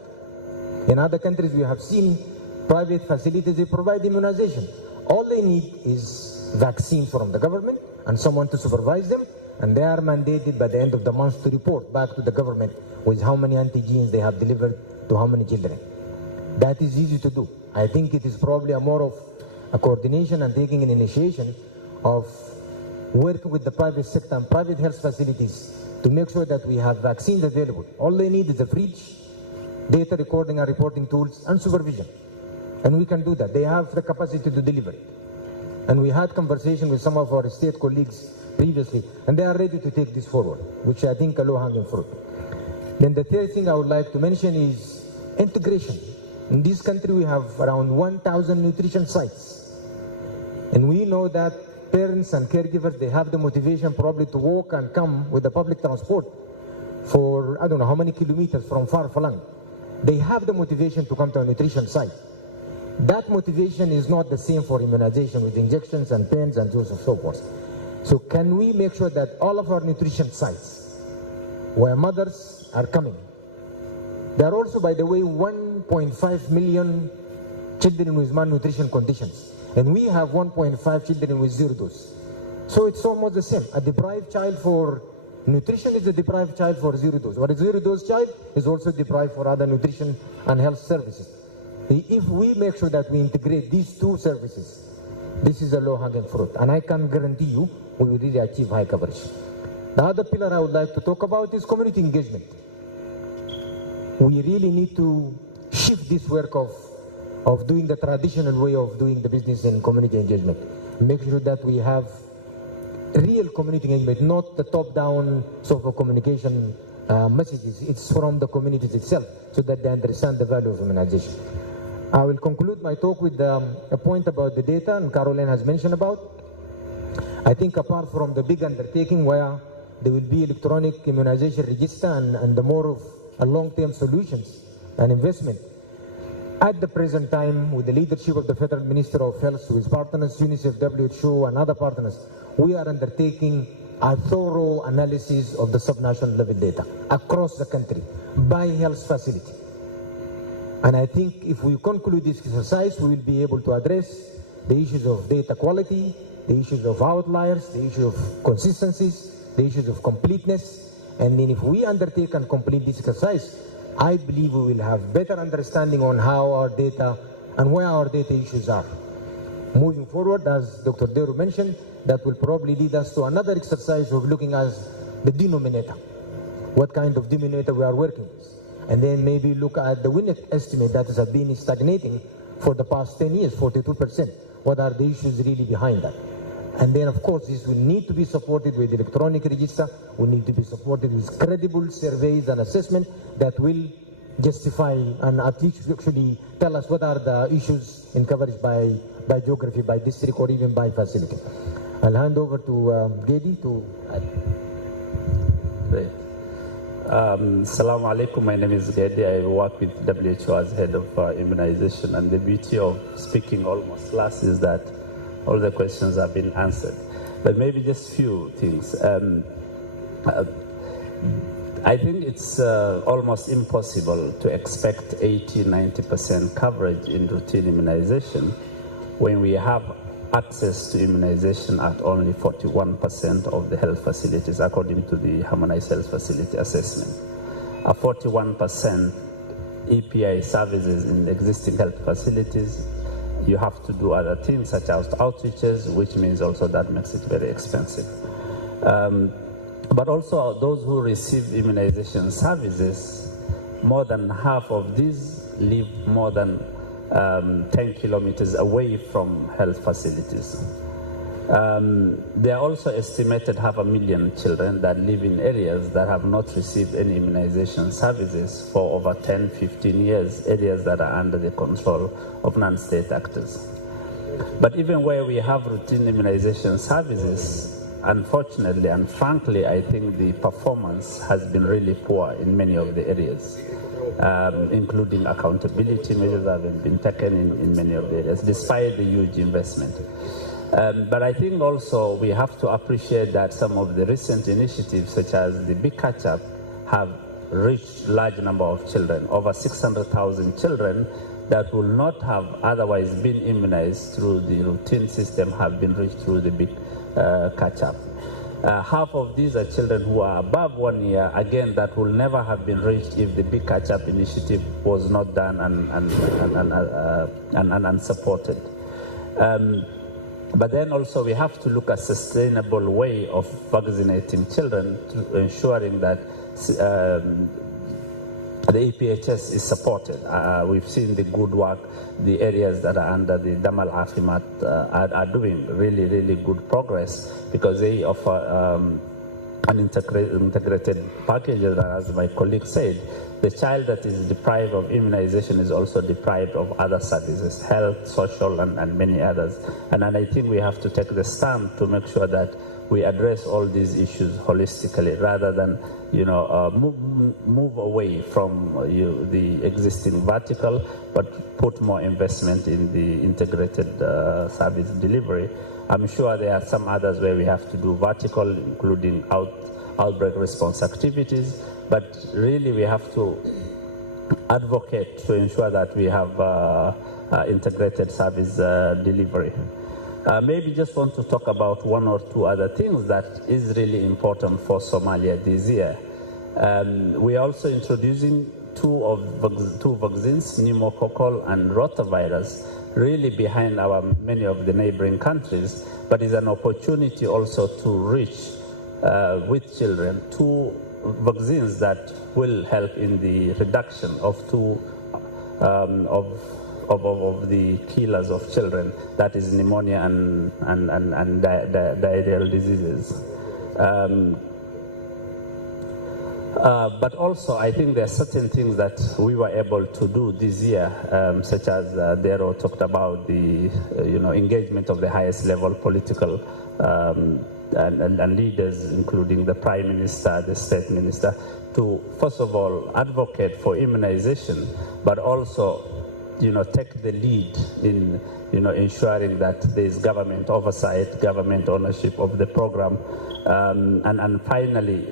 In other countries we have seen private facilities, they provide immunization. All they need is vaccine from the government and someone to supervise them, and they are mandated by the end of the month to report back to the government with how many antigens they have delivered to how many children. That is easy to do. I think it is probably more of a coordination and taking an initiation of working with the private sector and private health facilities to make sure that we have vaccines available. All they need is a fridge, data recording and reporting tools, and supervision. And we can do that. They have the capacity to deliver it. And we had conversation with some of our state colleagues previously, and they are ready to take this forward, which I think is a low-hanging fruit. Then the third thing I would like to mention is integration. In this country, we have around 1,000 nutrition sites. And we know that parents and caregivers, they have the motivation probably to walk and come with the public transport for, I don't know how many kilometers from far flung. They have the motivation to come to a nutrition site. That motivation is not the same for immunization with injections and pens and so forth. So can we make sure that all of our nutrition sites where mothers are coming, there are also, by the way, 1.5 million children with malnutrition conditions. And we have 1.5 children with zero dose. So it's almost the same. A deprived child for nutrition is a deprived child for zero dose. Or a zero dose child is also deprived for other nutrition and health services. If we make sure that we integrate these two services, this is a low-hanging fruit. And I can guarantee you we will really achieve high coverage. The other pillar I would like to talk about is community engagement. We really need to shift this work of doing the traditional way of doing the business in community engagement. Make sure that we have real community engagement, not the top-down sort of communication messages. It's from the communities itself so that they understand the value of immunization. I will conclude my talk with a point about the data, and Caroline has mentioned about. I think apart from the big undertaking where there will be electronic immunization register and the more of a long-term solutions and investment, at the present time, with the leadership of the Federal Minister of Health, with partners, UNICEF, WHO, and other partners, we are undertaking a thorough analysis of the subnational level data across the country by health facility. And I think if we conclude this exercise, we will be able to address the issues of data quality, the issues of outliers, the issue of consistencies, the issues of completeness. And then if we undertake and complete this exercise, I believe we will have better understanding on how our data and where our data issues are. Moving forward, as Dr. Deru mentioned, that will probably lead us to another exercise of looking at the denominator. What kind of denominator we are working with. And then maybe look at the winner estimate that has been stagnating for the past 10 years, 42%. What are the issues really behind that? And then, of course, this will need to be supported with electronic register, will need to be supported with credible surveys and assessment that will justify and at least actually tell us what are the issues in coverage by geography, by district, or even by facility. I'll hand over to Gedi to add. Great. Assalamu alaikum, my name is Gedi. I work with WHO as head of immunization, and the beauty of speaking almost last is that all the questions have been answered. But maybe just few things. I think it's almost impossible to expect 80-90% coverage in routine immunization when we have access to immunization at only 41% of the health facilities, according to the Harmonized Health Facility Assessment. 41% EPI services in existing health facilities, you have to do other things such as outreaches, which means also that makes it very expensive. But also those who receive immunization services, more than half of these live more than 10 kilometers away from health facilities. There are also estimated 500,000 children that live in areas that have not received any immunization services for over 10-15 years, areas that are under the control of non-state actors. But even where we have routine immunization services, unfortunately and frankly, I think the performance has been really poor in many of the areas, including accountability measures that have been taken in many of the areas, despite the huge investment. But I think also we have to appreciate that some of the recent initiatives, such as the Big Catch-up, have reached large number of children, over 600,000 children that will not have otherwise been immunized through the routine system have been reached through the Big Catch-up. Half of these are children who are above 1 year, again, that will never have been reached if the Big Catch-up initiative was not done and supported. But then also we have to look at sustainable way of vaccinating children, to ensuring that the EPHS is supported. We've seen the good work, the areas that are under the Damal Caafimaad are doing really, really good progress because they offer an integrated package, as my colleague said. The child that is deprived of immunization is also deprived of other services, health, social, and many others. And I think we have to take the stand to make sure that we address all these issues holistically rather than, move away from the existing vertical, but put more investment in the integrated service delivery. I'm sure there are some others where we have to do vertical, including outbreak response activities, but really we have to advocate to ensure that we have integrated service delivery. Maybe just want to talk about one or two other things that is really important for Somalia this year. We are also introducing two vaccines, pneumococcal and rotavirus, really behind many of the neighboring countries, but is an opportunity also to reach with children two vaccines that will help in the reduction of two of the killers of children, that is pneumonia and diarrheal diseases. But also, I think there are certain things that we were able to do this year, such as Dero talked about the engagement of the highest level political and leaders, including the Prime Minister, the State Minister, to first of all advocate for immunization, but also take the lead in ensuring that there is government oversight, government ownership of the program, and finally,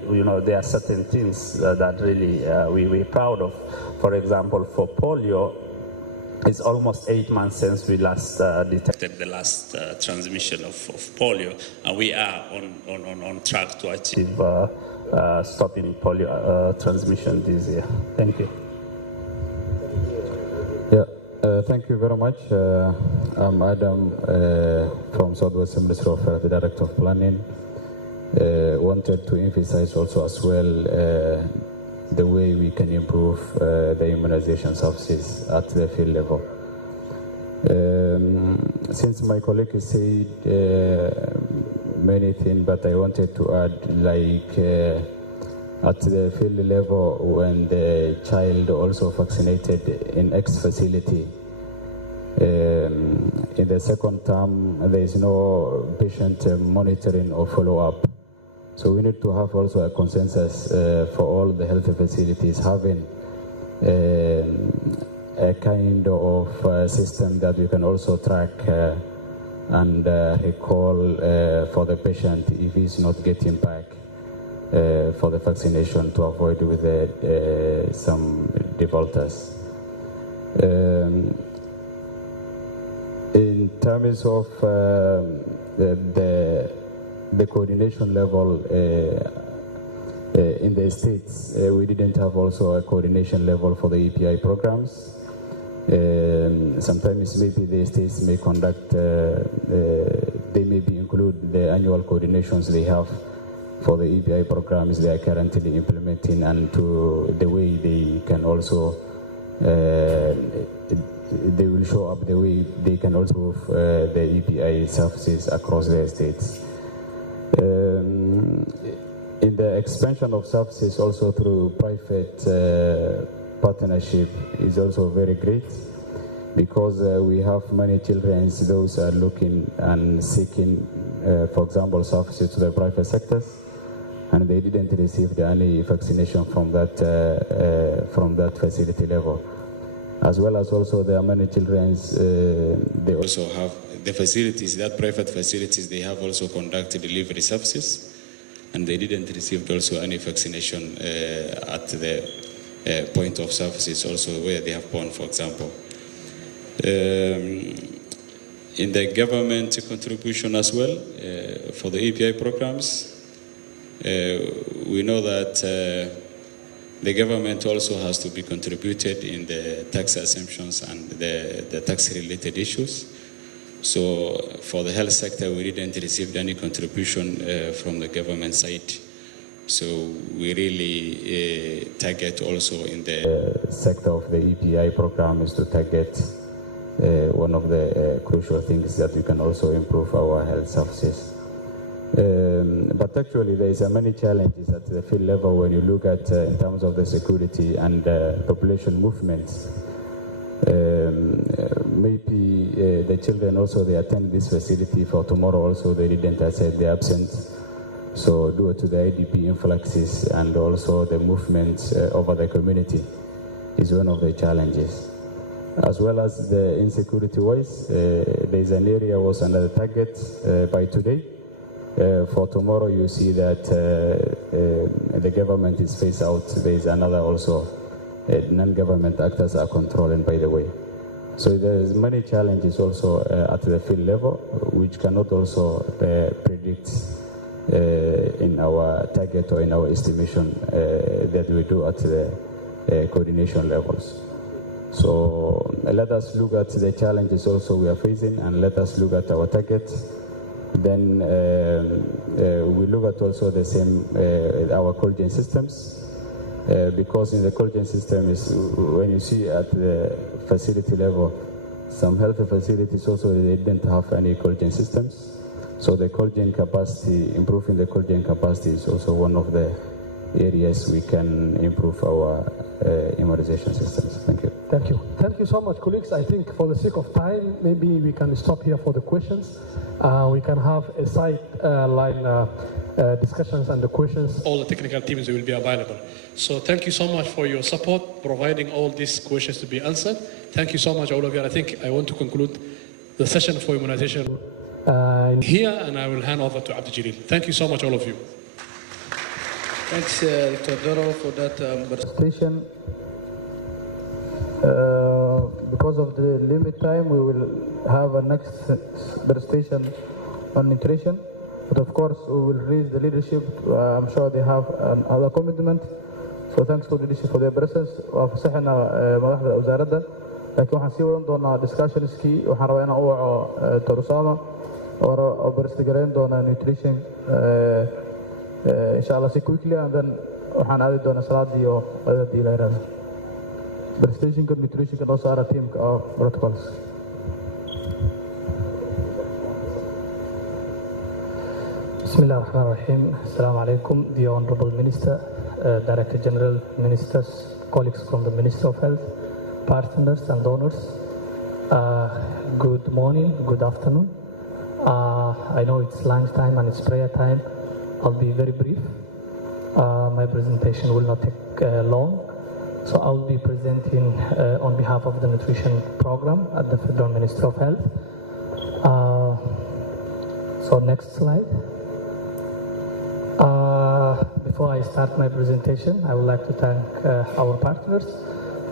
there are certain things that really we're proud of. For example, for polio, it's almost 8 months since we last detected the last transmission of polio, and we are on track to achieve stopping polio transmission this year. Thank you. Thank you very much. I'm Adam from Southwest Ministry of the Director of Planning. wanted to emphasize also as well the way we can improve the immunization services at the field level. Since my colleague has said many things, but I wanted to add, like at the field level, when the child also vaccinated in X facility, in the second term, there is no patient monitoring or follow-up. So we need to have also a consensus for all the health facilities having a kind of system that we can also track and recall for the patient if he's not getting back for the vaccination to avoid with some defaulters. In terms of the coordination level in the states, we didn't have also a coordination level for the EPI programs. Sometimes maybe the states may conduct, they maybe include the annual coordinations they have for the EPI programs they are currently implementing, and to the way they can also, they will show up the way they can also improve the EPI services across their states. In the expansion of services also through private partnership is also very great, because we have many children, those are looking and seeking, for example, services to the private sectors, and they didn't receive any vaccination from that facility level. As well as also there are many children, they also have the facilities, that private facilities, they have also conducted delivery services, and they didn't receive also any vaccination at the point of services also where they have born, for example. In the government contribution as well for the API programs, we know that the government also has to be contributed in the tax assumptions and the tax-related issues. So for the health sector, we didn't receive any contribution from the government side. So we really target also in the sector of the EPI program is to target one of the crucial things that we can also improve our health services. But actually there is many challenges at the field level when you look at in terms of the security and population movements. Maybe the children also, they attend this facility for tomorrow also, they didn't accept the absence. So due to the IDP influxes and also the movements over the community is one of the challenges. As well as the insecurity wise, there is an area was another target by today. For tomorrow, you see that the government is phased out. There is another also, non-government actors are controlling, by the way. So there's many challenges also at the field level, which cannot also predict in our target or in our estimation that we do at the coordination levels. So let us look at the challenges also we are facing, and let us look at our targets. Then we look at also the same our cold chain systems, because in the cold chain system is when you see at the facility level, some health facilities also they didn't have any cold chain systems. So the cold chain capacity, improving the cold chain capacity is also one of the areas we can improve our immunization systems. Thank you. Thank you. Thank you so much, colleagues. I think for the sake of time, maybe we can stop here for the questions. We can have a sideline discussions and the questions. All the technical teams will be available. So thank you so much for your support, providing all these questions to be answered. Thank you so much, all of you. I think I want to conclude the session for immunization here, and I will hand over to Abdul Jalil. Thank you so much, all of you. Thanks, Dr. Doro, for that presentation. Because of the limit time, we will have a next presentation on nutrition. But of course, we will raise the leadership. I'm sure they have another commitment. So thanks to the leadership for their presence. وفسحنا مدحda wasaaradda. laakiin waxaan sii wadan doonaa discussionskii. waxaan rabaa inaan u waco Dr. Usama oo baristagareyn doona nutrition inshallah si quickly and then waxaan aadi doonaa salaadii iyo qadadii ila yiraahdo presentationka nutritionka noo saara teamka oo protocols. Bismillah ar-Rahman ar-Rahim. Assalamu alaikum, the Honorable Minister, Director General, Ministers, colleagues from the Ministry of Health, partners and donors. Good morning, good afternoon. I know it's lunch time and it's prayer time. I'll be very brief. My presentation will not take long. So I'll be presenting on behalf of the nutrition program at the Federal Ministry of Health. So next slide. Before I start my presentation, I would like to thank our partners,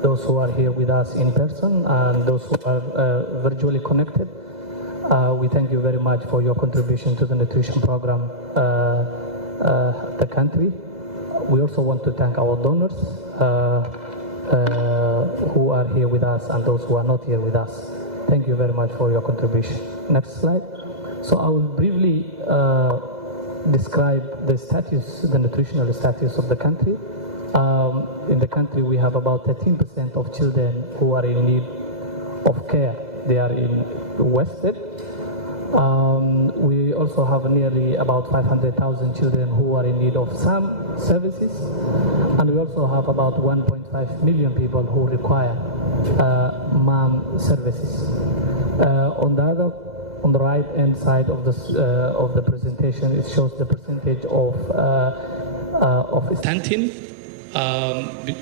those who are here with us in person and those who are virtually connected. We thank you very much for your contribution to the nutrition program the country. We also want to thank our donors who are here with us and those who are not here with us. Thank you very much for your contribution. Next slide. So I will briefly describe the status, the nutritional status of the country. In the country, we have about 13% of children who are in need of care. They are in Wested. We also have nearly about 500,000 children who are in need of some services, and we also have about 1.5 million people who require mom services. On the right hand side of the presentation, it shows the percentage of stunting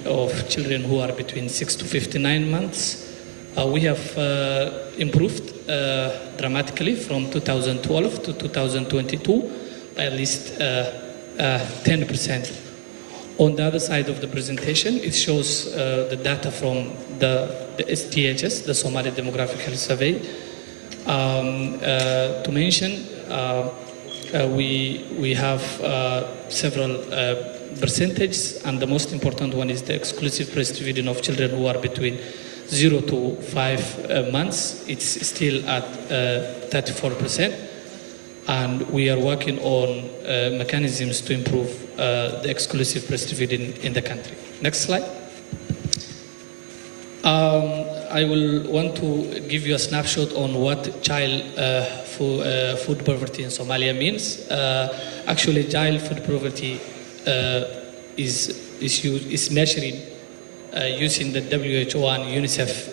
of children who are between 6 to 59 months. We have improved dramatically from 2012 to 2022 by at least 10%. On the other side of the presentation, it shows the data from the SDHS, the Somali Demographic Health Survey. To mention, we have several percentages, and the most important one is the exclusive breastfeeding of children who are between 0 to 5 months. It's still at 34%, and we are working on mechanisms to improve the exclusive breastfeeding in the country. Next slide. I will want to give you a snapshot on what child food poverty in Somalia means. Actually, child food poverty is measuring using the WHO and UNICEF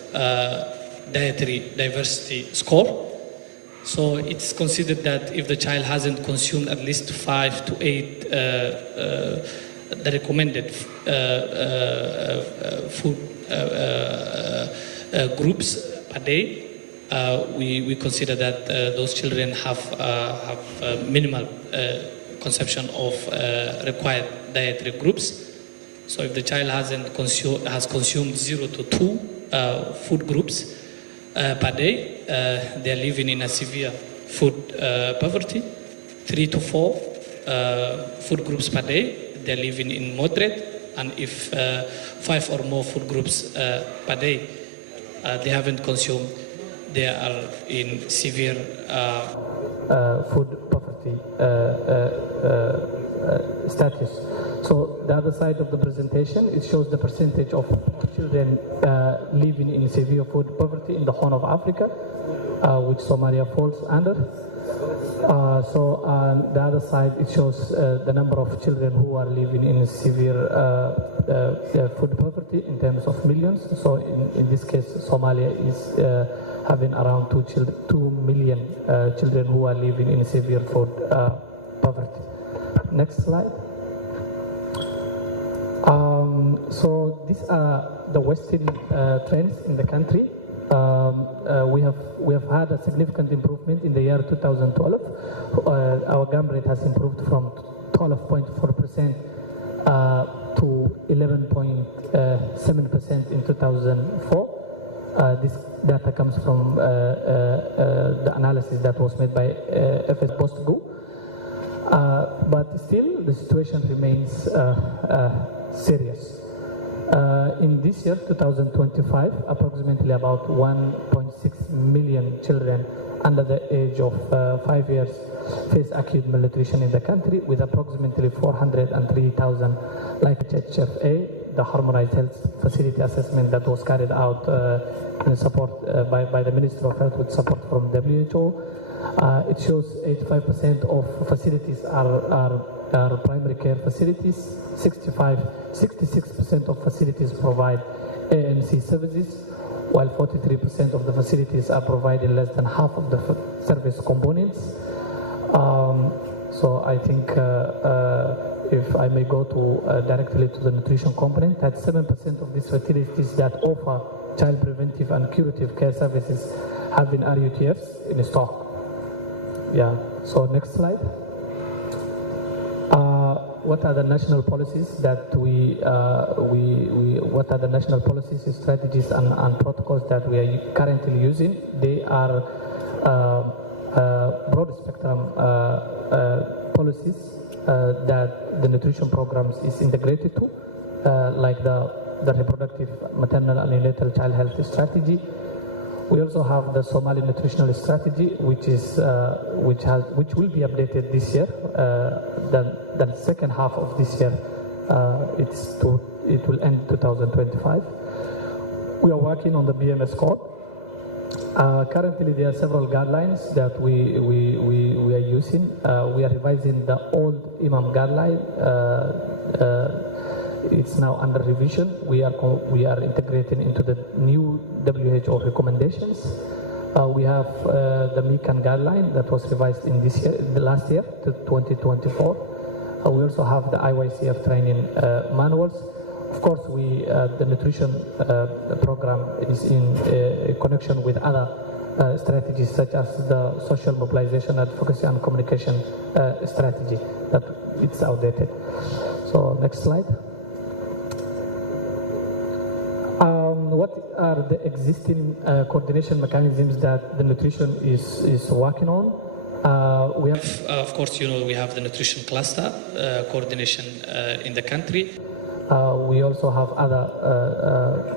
dietary diversity score. So it's considered that if the child hasn't consumed at least 5 to 8 the recommended food groups per day, we consider that those children have minimal consumption of required dietary groups. So if the child has consumed 0 to 2 food groups per day, they are living in a severe food poverty. 3 to 4 food groups per day, they are living in moderate. And if 5 or more food groups per day they haven't consumed, they are in severe food poverty status. So the other side of the presentation, it shows the percentage of children living in severe food poverty in the Horn of Africa, which Somalia falls under. So on the other side, it shows the number of children who are living in severe food poverty in terms of millions. So in this case, Somalia is having around 2 million children who are living in severe food poverty. Next slide. So these are the Western trends in the country. We have had a significant improvement in the year 2012. Our gum rate has improved from 12.4% to 11.7% in 2004. This data comes from the analysis that was made by FS Postgo. But still, the situation remains serious. In this year, 2025, approximately about 1.6 million children under the age of 5 years face acute malnutrition in the country, with approximately 403,000, like HFA, the Harmonized Health Facility Assessment that was carried out in support by the Ministry of Health with support from WHO. It shows 85% of facilities are primary care facilities, 66% of facilities provide ANC services, while 43% of the facilities are providing less than half of the service components. So I think if I may go to directly to the nutrition component, that 7% of these facilities that offer child preventive and curative care services have been RUTFs in stock. Yeah, so next slide. What are the national policies that what are the national policies, strategies, and protocols that we are currently using? They are broad spectrum policies that the nutrition programs is integrated to, like the reproductive, maternal, and neonatal child health strategy. We also have the Somali nutritional strategy, which will be updated this year. The second half of this year, it will end 2025. We are working on the BMS code. Currently, there are several guidelines that we are using. We are revising the old Imam guideline. It's now under revision. We are integrating into the new WHO recommendations. We have the MICAN guideline that was revised in last year to 2024. We also have the IYCF training manuals. Of course, the nutrition program is in connection with other strategies such as the social mobilization, advocacy, and communication strategy that it's outdated. So next slide. What are the existing coordination mechanisms that the nutrition is working on? We have, of course, we have the nutrition cluster coordination in the country. We also have other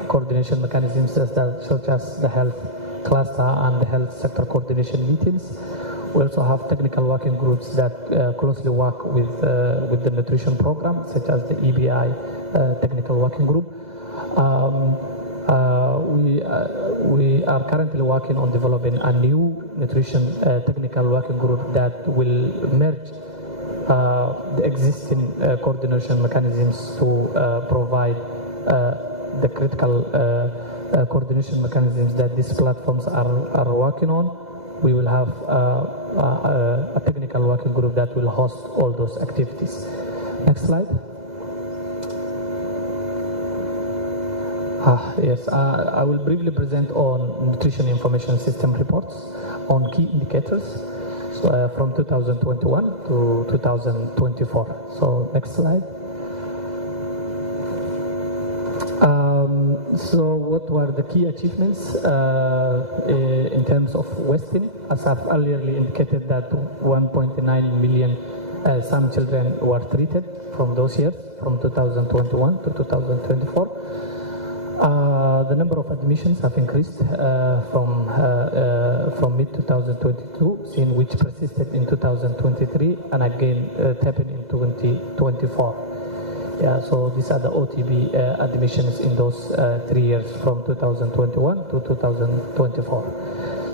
coordination mechanisms such as the health cluster and the health sector coordination meetings. We also have technical working groups that closely work with the nutrition program, such as the EBI technical working group. We are currently working on developing a new nutrition technical working group that will merge the existing coordination mechanisms to provide the critical coordination mechanisms that these platforms are working on. We will have a technical working group that will host all those activities. Next slide. Yes, I will briefly present on nutrition information system reports on key indicators from 2021 to 2024. So next slide. So what were the key achievements in terms of wasting? As I've earlier indicated that 1.9 million some children were treated from those years, from 2021 to 2024. The number of admissions have increased from mid-2022, seeing which persisted in 2023 and again tapping in 2024. Yeah, so these are the OTB admissions in those 3 years from 2021 to 2024.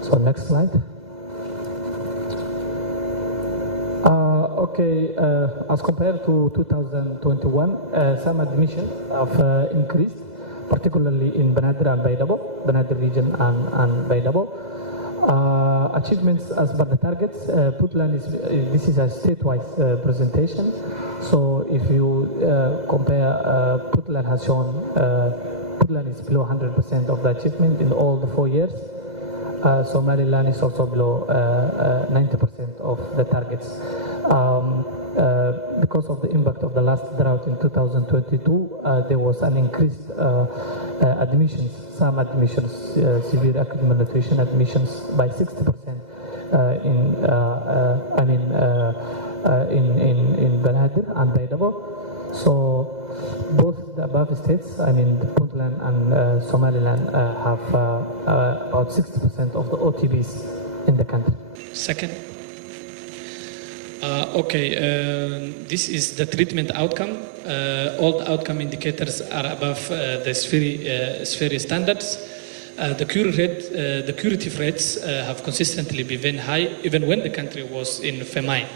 So next slide. Okay, as compared to 2021, some admissions have increased, particularly in Banadr and Banadr region and Baydabo. Achievements as per the targets, Puntland this is a statewide presentation. So if you compare, Puntland has shown, Puntland is below 100% of the achievement in all the 4 years. Somaliland is also below 90% of the targets. Because of the impact of the last drought in 2022, there was an increased admissions, some admissions, severe acute malnutrition admissions by 60% in Banadr and Baydabo. So both the above states, the Puntland and Somaliland have about 60% of the OTBs in the country. Second. This is the treatment outcome. All the outcome indicators are above the sphere standards. The curative rates have consistently been high, even when the country was in famine.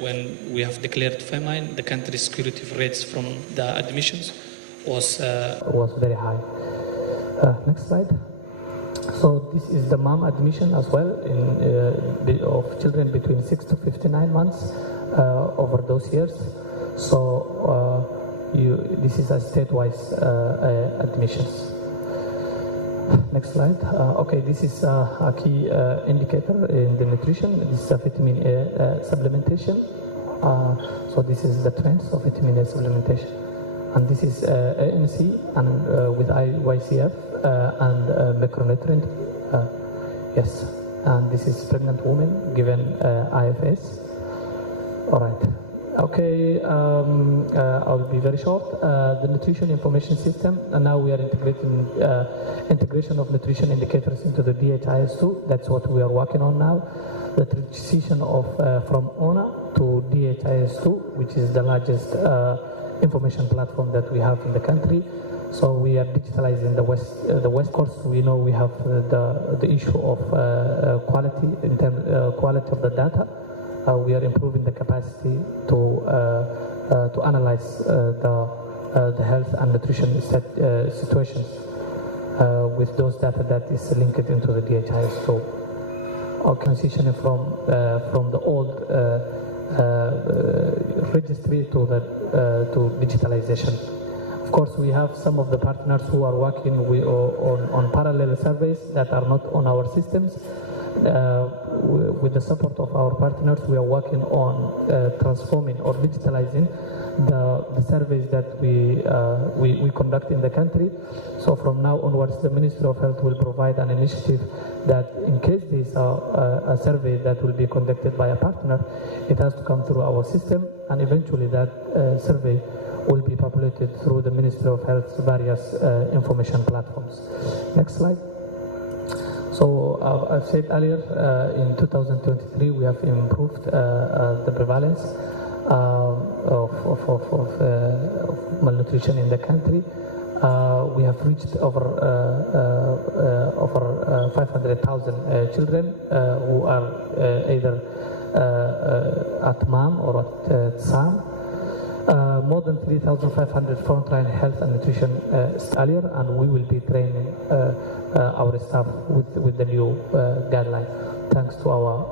When we have declared famine, the country's curative rates from the admissions was very high. Next slide. So this is the mom admission as well of children between 6 to 59 months over those years. So this is a statewide admissions. Next slide. This is a key indicator in the nutrition. This is a vitamin A supplementation. So this is the trends of vitamin A supplementation. And this is ANC and with YCF and macronutrient. Yes. And this is pregnant women given IFS. All right. I'll be very short. The nutrition information system, and now we are integrating integration of nutrition indicators into the DHIS2. That's what we are working on now. The transition of from ONA to DHIS2, which is the largest information platform that we have in the country. So we are digitalizing the West Coast. We know we have the issue of quality in terms quality of the data. We are improving the capacity to analyze the health and nutrition situations with those data that is linked into the DHIS. So our transitioning from the old registry to digitalization. Of course, we have some of the partners who are working on parallel surveys that are not on our systems. With the support of our partners, we are working on transforming or digitalizing the surveys that we conduct in the country. So from now onwards, the Ministry of Health will provide an initiative that in case there is a survey that will be conducted by a partner, it has to come through our system, and eventually that survey will be populated through the Ministry of Health's various information platforms. Next slide. So I've said earlier, in 2023 we have improved the prevalence of malnutrition in the country. We have reached over 500,000 children who are either at MAM or at SAM. More than 3,500 frontline health and nutrition earlier, and we will be training our staff with the new guideline, thanks to our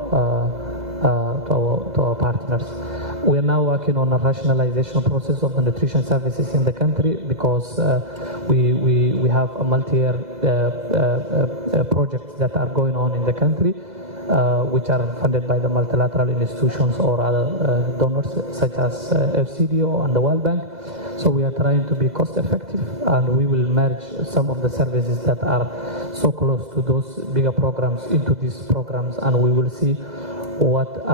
partners. We are now working on a rationalization process of the nutrition services in the country because we have a multi-year projects that are going on in the country, which are funded by the multilateral institutions or other donors such as FCDO and the World Bank. So we are trying to be cost effective, and we will merge some of the services that are so close to those bigger programs into these programs, and we will see what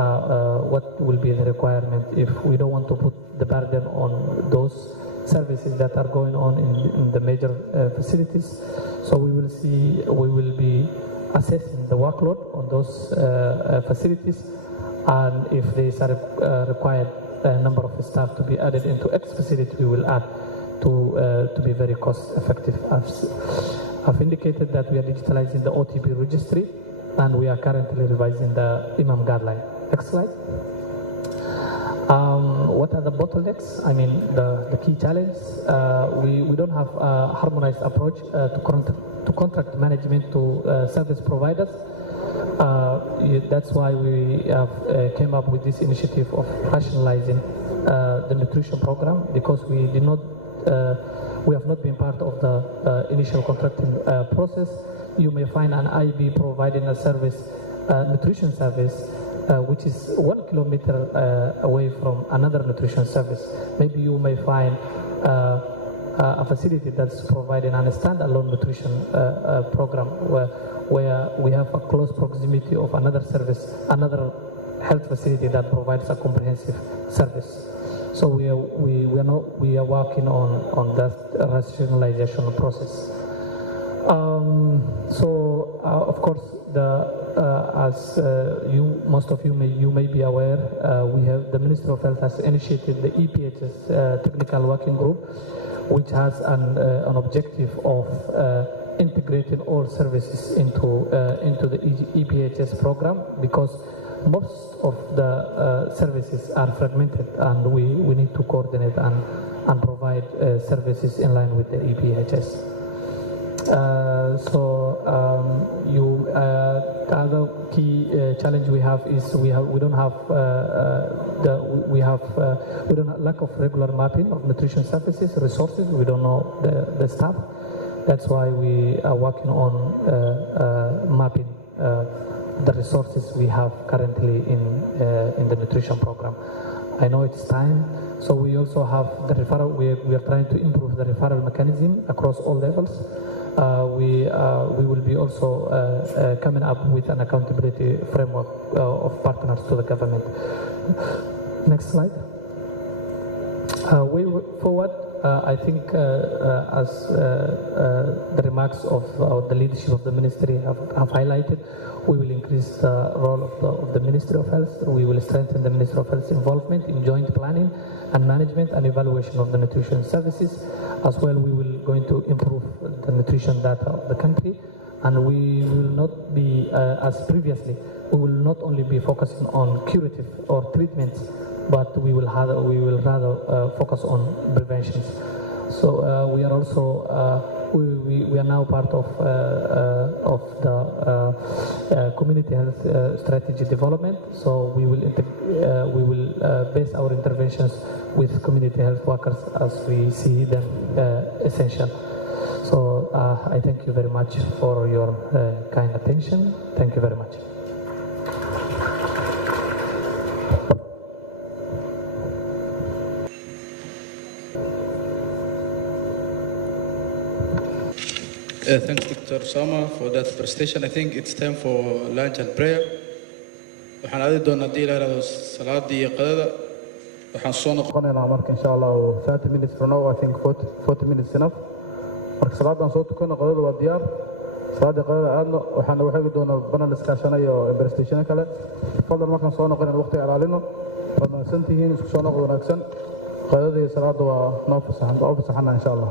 will be the requirement if we don't want to put the burden on those services that are going on in the major facilities. So we will be assessing the workload on those facilities, and if there is a required number of staff to be added into X facility, we will add to be very cost effective. I've indicated that we are digitalizing the OTP registry, and we are currently revising the IMAM guideline. Next slide. What are the bottlenecks? I mean, the key challenges. We don't have a harmonized approach to contract management to service providers. That's why we have came up with this initiative of rationalizing the nutrition program, because we have not been part of the initial contracting process. You may find an IB providing a service, nutrition service, which is 1 kilometer away from another nutrition service. Maybe you may find a facility that's providing a standalone nutrition program where we have a close proximity of another service, another health facility that provides a comprehensive service. So we are working on that rationalization process. So of course, as most of you may be aware, the Ministry of Health has initiated the EPHS Technical Working Group, which has an objective of integrating all services into the EPHS program, because most of the services are fragmented, and we need to coordinate and provide services in line with the EPHS. The other key challenge we have is we don't have lack of regular mapping of nutrition services resources. We don't know the staff. That's why we are working on mapping the resources we have currently in the nutrition program. I know it's time, so we also have the referral. We are trying to improve the referral mechanism across all levels. We will be also coming up with an accountability framework of partners to the government. Next slide. Way forward, I think as the remarks of the leadership of the ministry have highlighted, we will increase the role of the Ministry of Health. We will strengthen the Ministry of Health's involvement in joint planning and management and evaluation of the nutrition services. As well, we will going to improve the nutrition data of the country, and we will not be, as previously, we will not only be focusing on curative or treatments, but we will rather focus on prevention. So we are also we are now part of the community health strategy development. So we will base our interventions with community health workers as we see them essential. So I thank you very much for your kind attention. Thank you very much. Thanks, Dr. Sama, for that presentation. I think it's time for lunch and prayer. waxaan aadi doonaa haddii la yidhahdo salaadii iyo qadada waxaan soo noqonaynaa marka insha Allah 30 minutes from now. I think 40 minutes enough. marka salaadaan soo tukano, qadada waa diyaar. salaadii qadada aadno, waxaan waxay doonaa banaan iskaashanayo presentation kale. fadlan markaan soo noqonayno waqti ilaalino. wanaagsan tihiin, isku soo noqod wanaagsan. qadada iyo salaada waa noo fasaxan insha Allah.